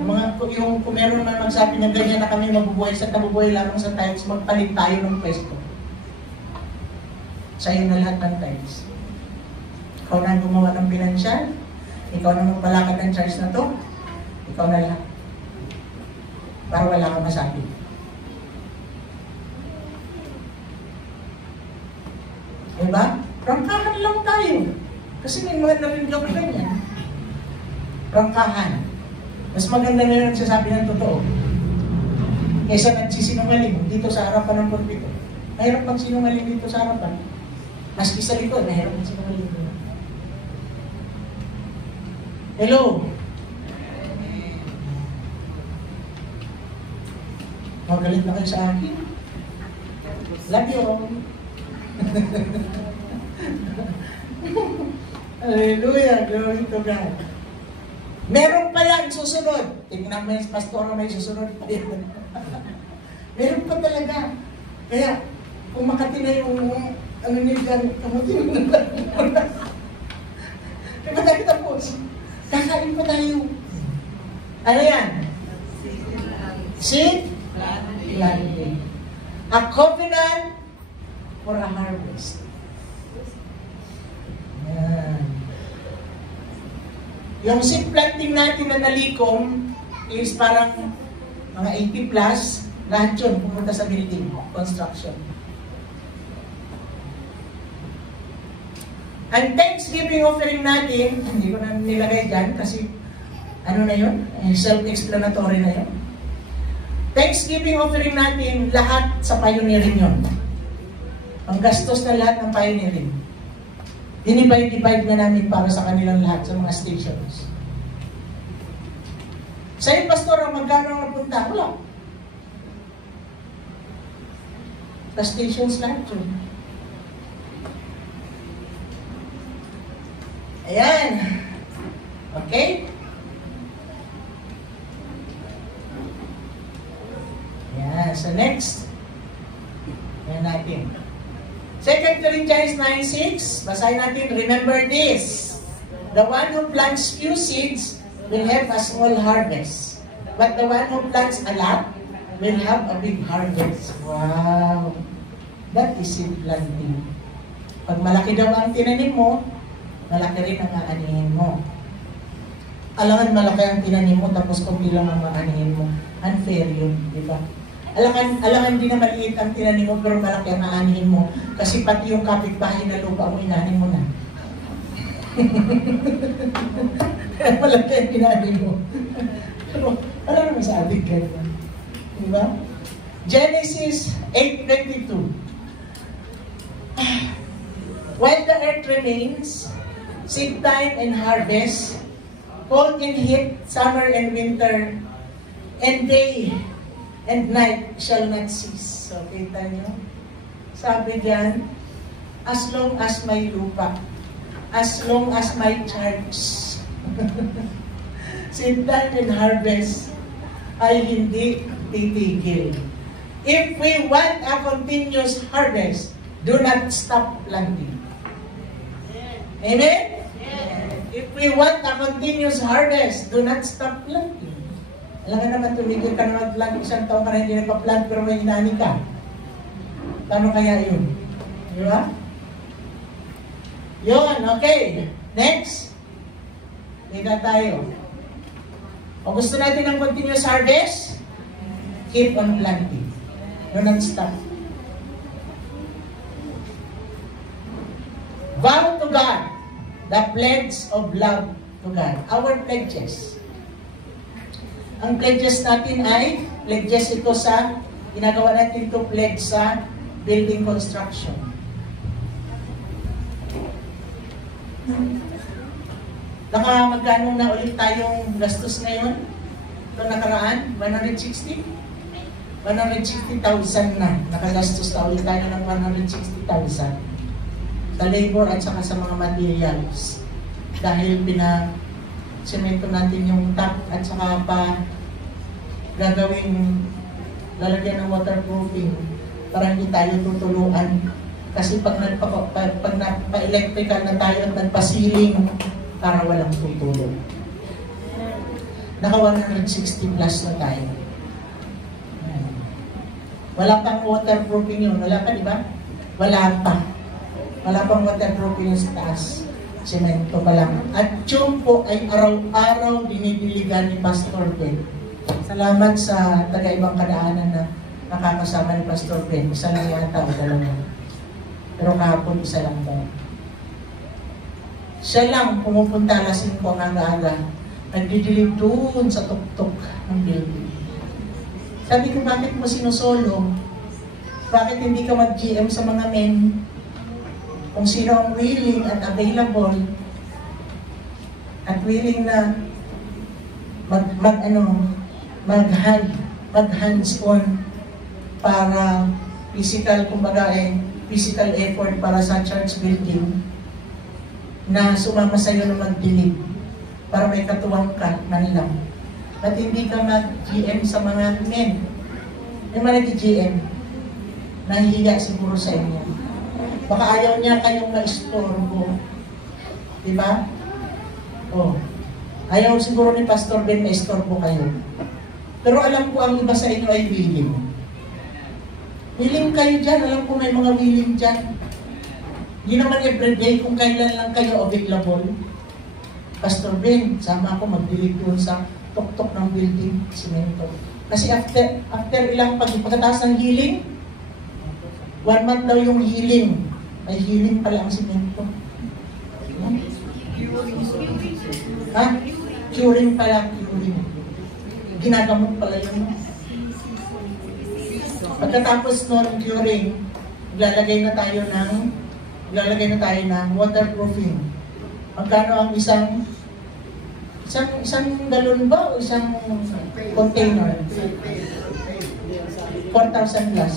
Kung meron man magsabi na ganyan na kami mabubuhay sa tabubuhay lamang sa tithes, magpalit tayo ng pwesto. Sa'yo na lahat ng tithes. Ikaw na gumawa ng pinansyal, ikaw na magpalakad ng church na to, ikaw na lahat. Para wala kang masabi. Diba? Prangkahan lang tayo. Kasi may mga narinig ako ganyan. Prangkahan. Mas maganda na nagsasabi ng totoo. Kaysa nagsisinungaling dito sa harapan ng pulpito. Mahirap magsinungaling dito sa harapan. Maski sa likod, mahirap magsinungaling dito. Hello? Magalit na kayo sa akin. Love you all. Hallelujah. Glory to God. Meron pa yan susunod. Tingnan mo yung pastor na may susunod. Meron pa talaga. Kaya, kung makati na yung ano niyo dyan, kamutin mo na. Diba tayo tapos? Kakain pa tayo. Ano yan? Seed? Planting. A covenant for a harvest. Yan. Yung seed planting natin na nalikom is parang mga 80 plus, lahat yun pumunta sa building, construction. Ang Thanksgiving offering natin, hindi ko na nilagay dyan kasi ano na yun? Self-explanatory na yun. Thanksgiving offering natin, lahat sa pioneering yun. Ang gastos na lahat ng pioneering. Dinivide na namin para sa kanilang lahat sa mga stations. Sa'yo, Pastor, magkano ang napunta? Wala. Sa stations lahat yun. Ayan. Okay? Ayan. So next. Ayan natin. 2 Corinthians 9:6. Basahin natin. Remember this. The one who plants few seeds will have a small harvest. But the one who plants a lot will have a big harvest. Wow. That is seed planting. Pag malaki daw ang tinanim mo, malaki rin ang aanihin mo. Alangan malaki ang tinanim mo, tapos kung bilang ang aanihin mo. Unfair yun, di ba? Alangan din na maliit ang tinanim mo, pero malaki ang aanihin mo. Kasi pati yung kapitbahay na lupa mo, inanin mo na. Malaki ang tinanim mo. Pero, ano naman sa ating ganyan? Di ba? Genesis 8:22. While the earth remains, seed time and harvest, cold and heat, summer and winter, and day and night shall not cease. So, kita nyo? Sabi diyan, as long as may lupa, as long as may church, seed time and harvest ay hindi titigil. If we want a continuous harvest, do not stop planting. Amen? If we want a continuous harvest, do not stop planting. Alam nga naman, tumigil ka na mag-plant, isang taon ka na hindi nagpa-plant, pero may inani ka. Paano kaya yun? Di ba? Yun, okay. Next. Dito tayo. O gusto natin ng continuous harvest, keep on planting. Do not stop. Vow to God, the pledge of love to God. Our pledges. Ang pledges natin ay, pledges ito sa, ginagawa natin ito pledge sa building construction. Magkano na ulit tayong gastos ngayon? Ito nakaraan, 160? 160,000 na. Nakagastos na ulit tayo ng 160,000. Sa labor at saka sa mga materials. Dahil semento natin yung top at saka pa lalagyan ng waterproofing para hindi tayo tutuluan. Kasi pag nagpa-electrical na tayo at nagpa-ceiling, para walang tutulog. Naka 160 plus na tayo. Wala pang waterproofing yun. Wala pa, di ba? Wala pa. Wala pang waterproofing sa taas. Semento pa lang. At yun po ay araw-araw dinidiligan ni Pastor Ben. Salamat sa taga-ibang kadaanan na nakakasama ni Pastor Ben. Isa lang yata o dalawa. Pero kahapon isa lang daw. Siya lang pumupunta alas 5 ang aga-aga. Nagdidilig doon sa tuktok ng building. Sabi ko, bakit mo sinusolo? Bakit hindi ka mag-GM sa mga men? Kung sino ang willing at available at willing na mag-hands-on para physical, kumbaga physical effort para sa church building na sumama sa'yo na mag-dilig para may katuwang ka man lang. At hindi ka mag-GM sa mga men. Yung mga nag-GM, nahihiya siguro sa inyo. Baka ayaw niya kayong ma-istorbo. Diba? Oh. Ayaw siguro ni Pastor Ben ma-istorbo kayo. Pero alam ko ang iba sa inyo ay willing. Willing kayo dyan. Alam ko may mga willing dyan. Hindi naman everyday kung kailan lang kayo available. Pastor Ben, sama ako magdilig doon sa tuktok ng building, simento. Kasi after ilang pagkatapos ng healing, 1 month daw yung healing. Ay, healing pala ang simento. Ha? Curing pala, curing. Ginagamot pala yun. Pagkatapos nun, curing, lalagay na tayo ng waterproofing. Magkano ang isang galon ba o isang container? 4,000 plus.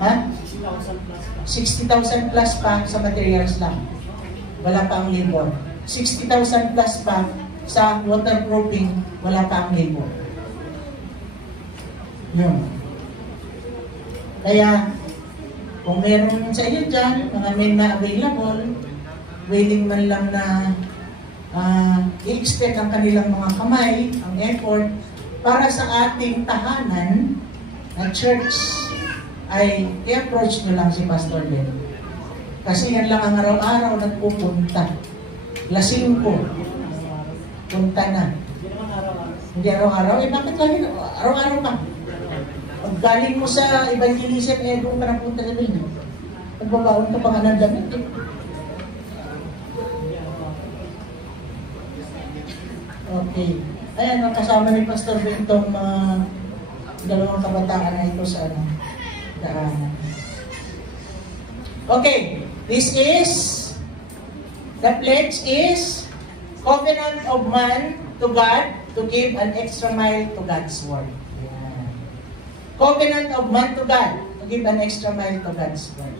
Ha? 60,000 plus pa sa materials lang. Wala pa ang labor. 60,000 plus pa sa waterproofing, wala pa ang labor. Yun. Kaya, kung meron sa iyo dyan, mga men na available, willing man lang na i-expect ang kanilang mga kamay, ang effort, para sa ating tahanan na church, ay i-approach nyo lang si Pastor Ben. Kasi yan lang ang araw-araw nagpupunta. Lasing ko. Punta na. Hindi araw-araw. Eh, bakit lagi araw-araw ka? Pag galing mo sa evangelism, eh, doon ka na punta na rin. Nagbabaon ka pa nga ng damit. Eh. Okay. Ayan, nakasama ni Pastor Ben itong dalawang kabataan na ito sa daanan. Okay. This is, the pledge is, covenant of man to God to give an extra mile to God's word. Yeah. Covenant of man to God to give an extra mile to God's word.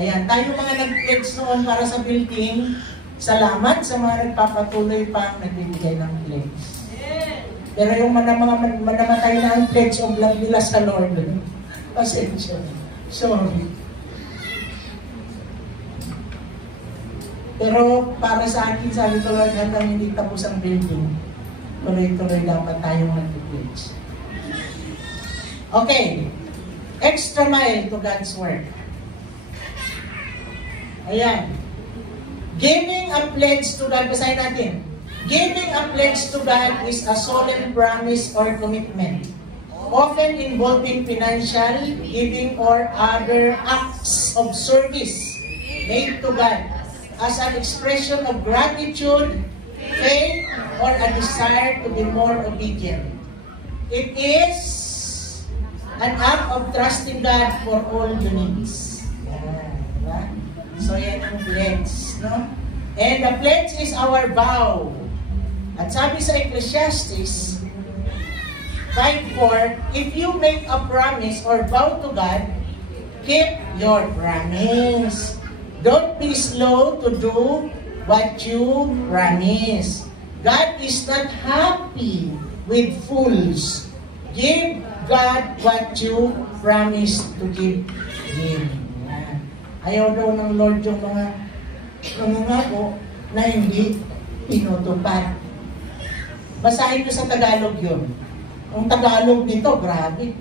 Ayan, tayo mga nag-pledge noon para sa building, salamat sa mga nagpapatuloy pang nagbibigay ng pledge. Pero yung manamatay na ang pledge of love nila sa Lord, pasensya. Sorry. Pero para sa akin, sabi ko Lord, hanggang hindi tapos ang building, tuloy-tuloy dapat tayong nag-pledge. Okay. Extra mile to God's word. Ayan. Giving a pledge to God, basahin natin. Giving a pledge to God is a solemn promise or commitment, often involving financial giving or other acts of service made to God as an expression of gratitude, faith, or a desire to be more obedient. It is an act of trusting God for all your needs. Yeah. So yan ang pledge, no? And the pledge is our vow. At sabi sa Ecclesiastes 5:4, if you make a promise or vow to God, keep your promise. Don't be slow to do what you promise. God is not happy with fools. Give God what you promise to give Him. Ayaw daw ng Lord yung mga nangangako na hindi tinutupad. Basahin ko sa Tagalog yun. Ang Tagalog nito, grabe.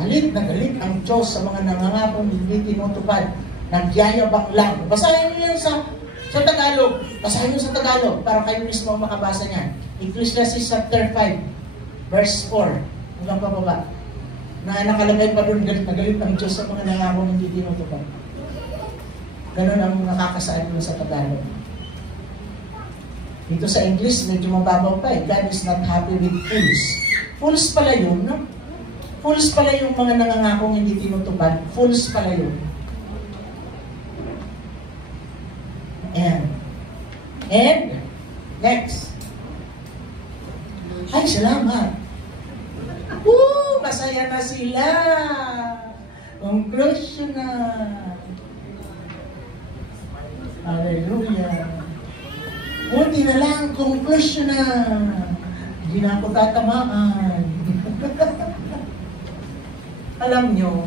Galit na galit ang Diyos sa mga nangangakong hindi tinutupad. Nagyayabang lang. Basahin niyo yan sa Tagalog. Basahin niyo sa Tagalog para kayo mismo makabasa niyan. Ecclesiastes chapter 5, verse 4. Hanggang pababa. Na nakalagay pa doon, galit na galit ang Diyos sa mga nangangakong hindi tinutupad. Ganun ang nakakasaan mo sa Tagalog. Dito sa English, medyo mababaw pa eh. God is not happy with fools. Fools pala yun, no? Fools pala yung mga nangangakong hindi tinutupad. Fools pala yun. And, next. Ay, salamat. Masaya na sila. Conclusion na. Hallelujah. Buti na lang, conclusion na. Hindi na ako tatamaan. Alam nyo,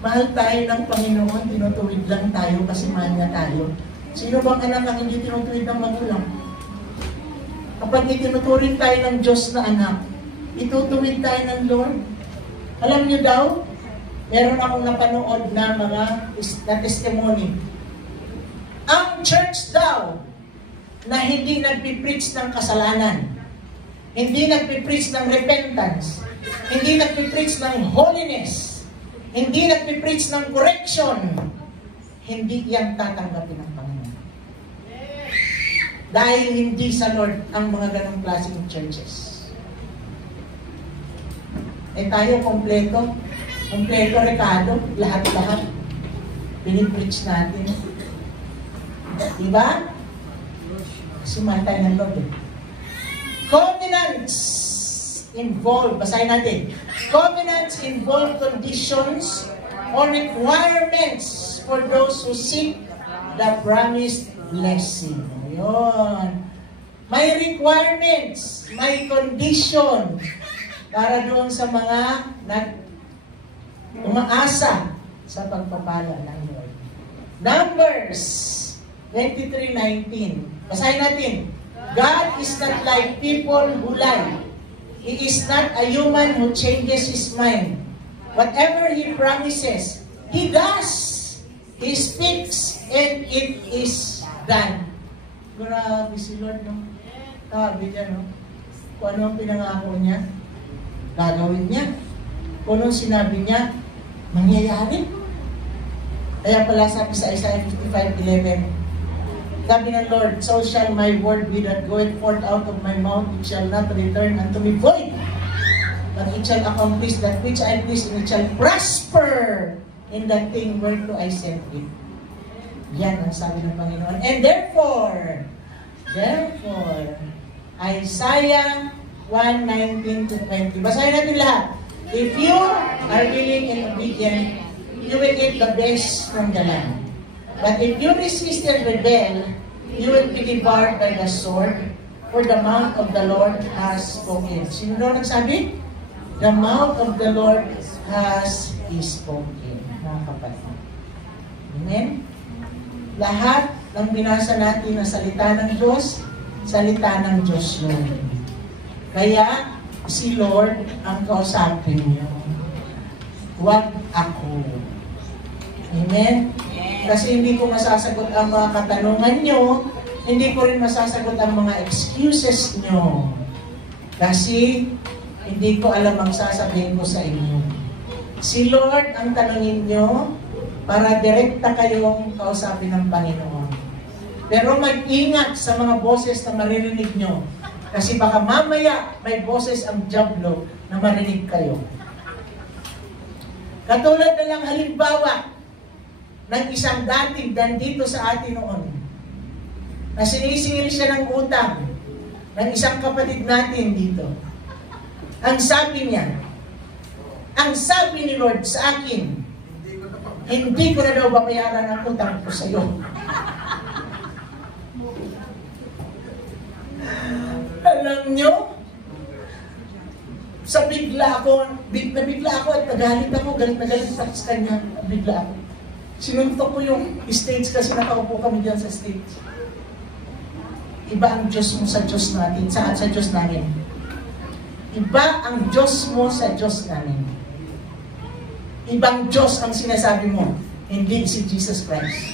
mahal tayo ng Panginoon, tinutuwid lang tayo kasi mahal niya tayo. Sino bang anak ang hindi tinutuwid ng magulang? Kapag itinuturing tayo ng Diyos na anak, itutuwid tayo ng Lord. Alam nyo daw, meron akong napanood na mga testimony. Ang church daw na hindi nagpipreach ng kasalanan, hindi nagpipreach ng repentance, hindi nagpipreach ng holiness, hindi nagpipreach ng correction, hindi yan tatanggapin ng Panginoon. Dahil hindi sa Lord ang mga ganong klaseng churches. Eh tayo kompleto, Ricardo, lahat-lahat, pinipreach natin. Diba? Sumatay ng Lord. Covenants involve, basahin natin. Covenants involve conditions or requirements for those who seek the promised blessing. Ayun. May requirements, may condition para doon sa mga umaasa sa pagpapala ng Lord. Numbers 23:19. Basahin natin. God is not like people who lie. He is not a human who changes his mind. Whatever he promises, he does. He speaks and it is done. Grabe si Lord, no? Sabi niya, no? Kung ano ang pinangako niya, gagawin niya. Kung ano sinabi niya, mangyayari. Kaya pala sabi sa Isaiah 55:11, sabi ng Lord, so shall my word be that goeth forth out of my mouth, it shall not return unto me void, but it shall accomplish that which I please, and it shall prosper in that thing whereto I sent it. Yan ang sabi ng Panginoon. And therefore, Isaiah 1:19-20. Basahin natin lahat. If you are willing and obedient, you will get the best from the land. But if you resist and rebel, you will be devoured by the sword, for the mouth of the Lord has spoken. Sino doon nagsabi? The mouth of the Lord has spoken. Mga kapatid. Amen? Lahat ng binasa natin na salita ng Diyos yun. Kaya, si Lord ang kausapin niyo. Huwag ako. Amen? Kasi hindi ko masasagot ang mga katanungan nyo, hindi ko rin masasagot ang mga excuses nyo. Kasi hindi ko alam ang sasabihin ko sa inyo. Si Lord ang tanungin nyo para direkta kayong kausapin ng Panginoon. Pero mag-ingat sa mga boses na maririnig nyo. Kasi baka mamaya may boses ang dyablo na marinig kayo. Katulad na lang halimbawa ng isang dating nandito sa atin noon na sinisingil siya ng utang ng isang kapatid natin dito. Ang sabi niya, ang sabi ni Lord sa akin, hindi ko na daw babayaran ang utang ko sa iyo. Alam nyo, sa bigla ako at nagalit ako, galit sa kanya, bigla ako. Sinuntok ko yung stage kasi nakaupo kami dyan sa stage. Iba ang Diyos mo sa Diyos natin, sa Diyos namin. Iba ang Diyos mo sa Diyos namin. Ibang Diyos ang sinasabi mo, hindi si Jesus Christ.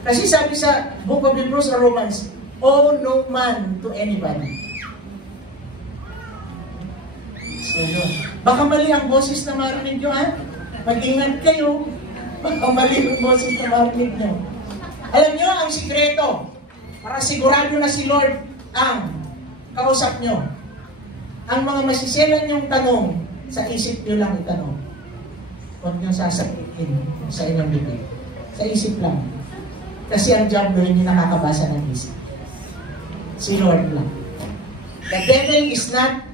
Kasi sabi sa Book of Hebrews or Romans, owe no man to anybody. So yun. Baka mali ang boses na marinig nyo, ha? Mag-ingat kayo. Baka mali ang boses na marinig nyo. Alam nyo, ang sikreto, para sigurado na si Lord ang kausap nyo. Ang mga masiselan nyong tanong, sa isip nyo lang itanong. Huwag nyo sasabihin sa inyong bibig. Sa isip lang. Kasi ang diablo hindi nakakabasa ng isip. Si Lord lang. The devil is not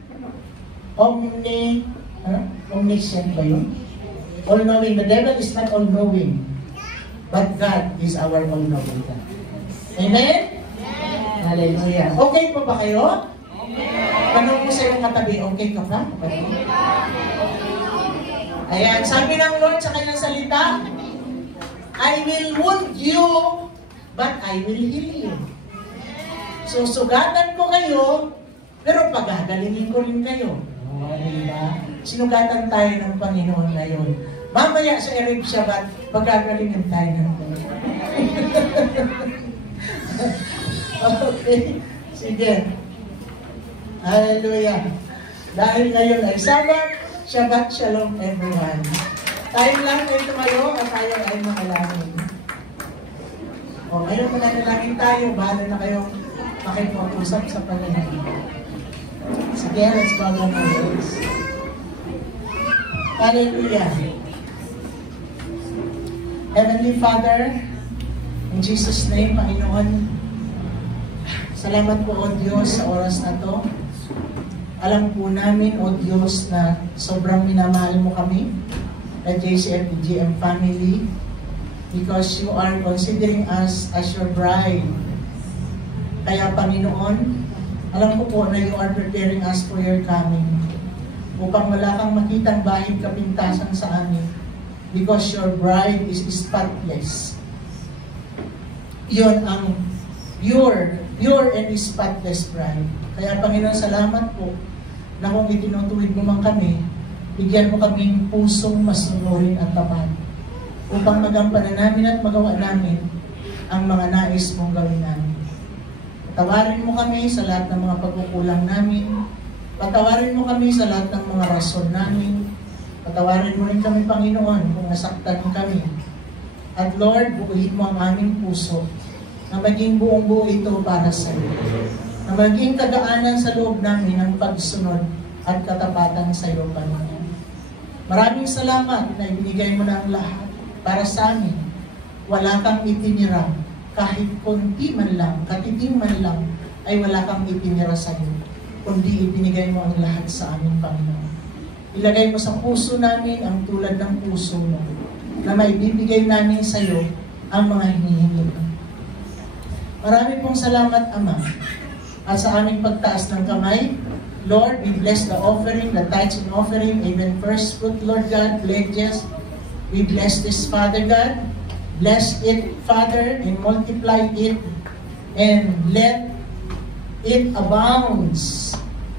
omniscient ba yun? All-knowing. The devil is not all-knowing. But God is our all-knowing God. Amen? Amen? Hallelujah. Okay po ba kayo? Amen. Tanong ko sa iyong katabi, okay ka ba? Ayan, sabi ng Lord sa kanyang salita, I will wound you, but I will heal you. So, sugatan ko kayo, pero pagagalingin ko rin kayo. O, diba? Sinugatan tayo ng Panginoon ngayon. Mamaya sa Erev Shabbat, pagagalingin tayo ng Panginoon. Okay, sige. Hallelujah. Dahil ngayon ay Sabat, Shabbat Shalom everyone. Tayo lang ay tumayo at tayo ay makalangin. O, ngayon mananalangin tayo, bahala na kayong makipag-usap sa Panginoon. Sige, let's bow down our heads. Hallelujah. Heavenly Father, in Jesus' name, Panginoon, salamat po, O Diyos, sa oras na to. Alam po namin, O Diyos, na sobrang minamahal mo kami, the JCFGM family, because you are considering us as your bride. Kaya, Panginoon, alam ko po na you are preparing us for your coming, upang wala kang makitang bahid kapintasan sa amin, because your bride is spotless. Yun ang your and spotless bride. Kaya, Panginoon, salamat po na kung itinutuwid mo man kami, bigyan mo kaming pusong masunurin at tapat upang magampanan namin at magawa namin ang mga nais mong gawin namin. Patawarin mo kami sa lahat ng mga pagkukulang namin. Patawarin mo kami sa lahat ng mga rason namin. Patawarin mo rin kami, Panginoon, kung nasaktan kami. At Lord, buuin mo ang aming puso na maging buong-buo ito para sa iyo. Na maging kagaanan sa loob namin ang pagsunod at katapatan sa iyo, Panginoon. Maraming salamat na ibinigay mo na ang lahat para sa amin. Wala kang itinira, kahit konti man lang, katiting man lang, ay wala kang itinira sa iyo, kundi ibinigay mo ang lahat sa amin, Panginoon. Ilagay mo sa puso namin ang tulad ng puso mo, na maibibigay namin sa iyo ang mga hinihingi mo. Marami pong salamat, Ama. At sa aming pagtaas ng kamay, Lord, we bless the offering, the tithes and offering, even first fruit, Lord God, pledges. We bless this, Father God. Bless it, Father, and multiply it, and let it abounds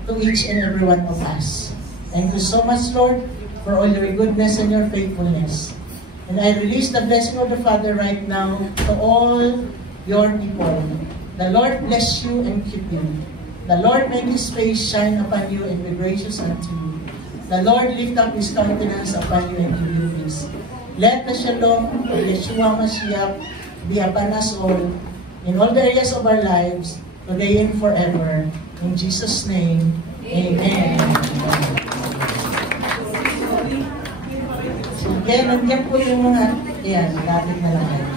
to each and every one of us. Thank you so much, Lord, for all your goodness and your faithfulness. And I release the blessing of the Father right now to all your people. The Lord bless you and keep you. The Lord make His face shine upon you and be gracious unto you. The Lord lift up His countenance upon you and give you peace. Let the shalom of Yeshua Mashiach be upon us all in all the areas of our lives, today and forever. In Jesus' name, Amen. Sige, nandiyan po yung mga, ayan, dapat na lang.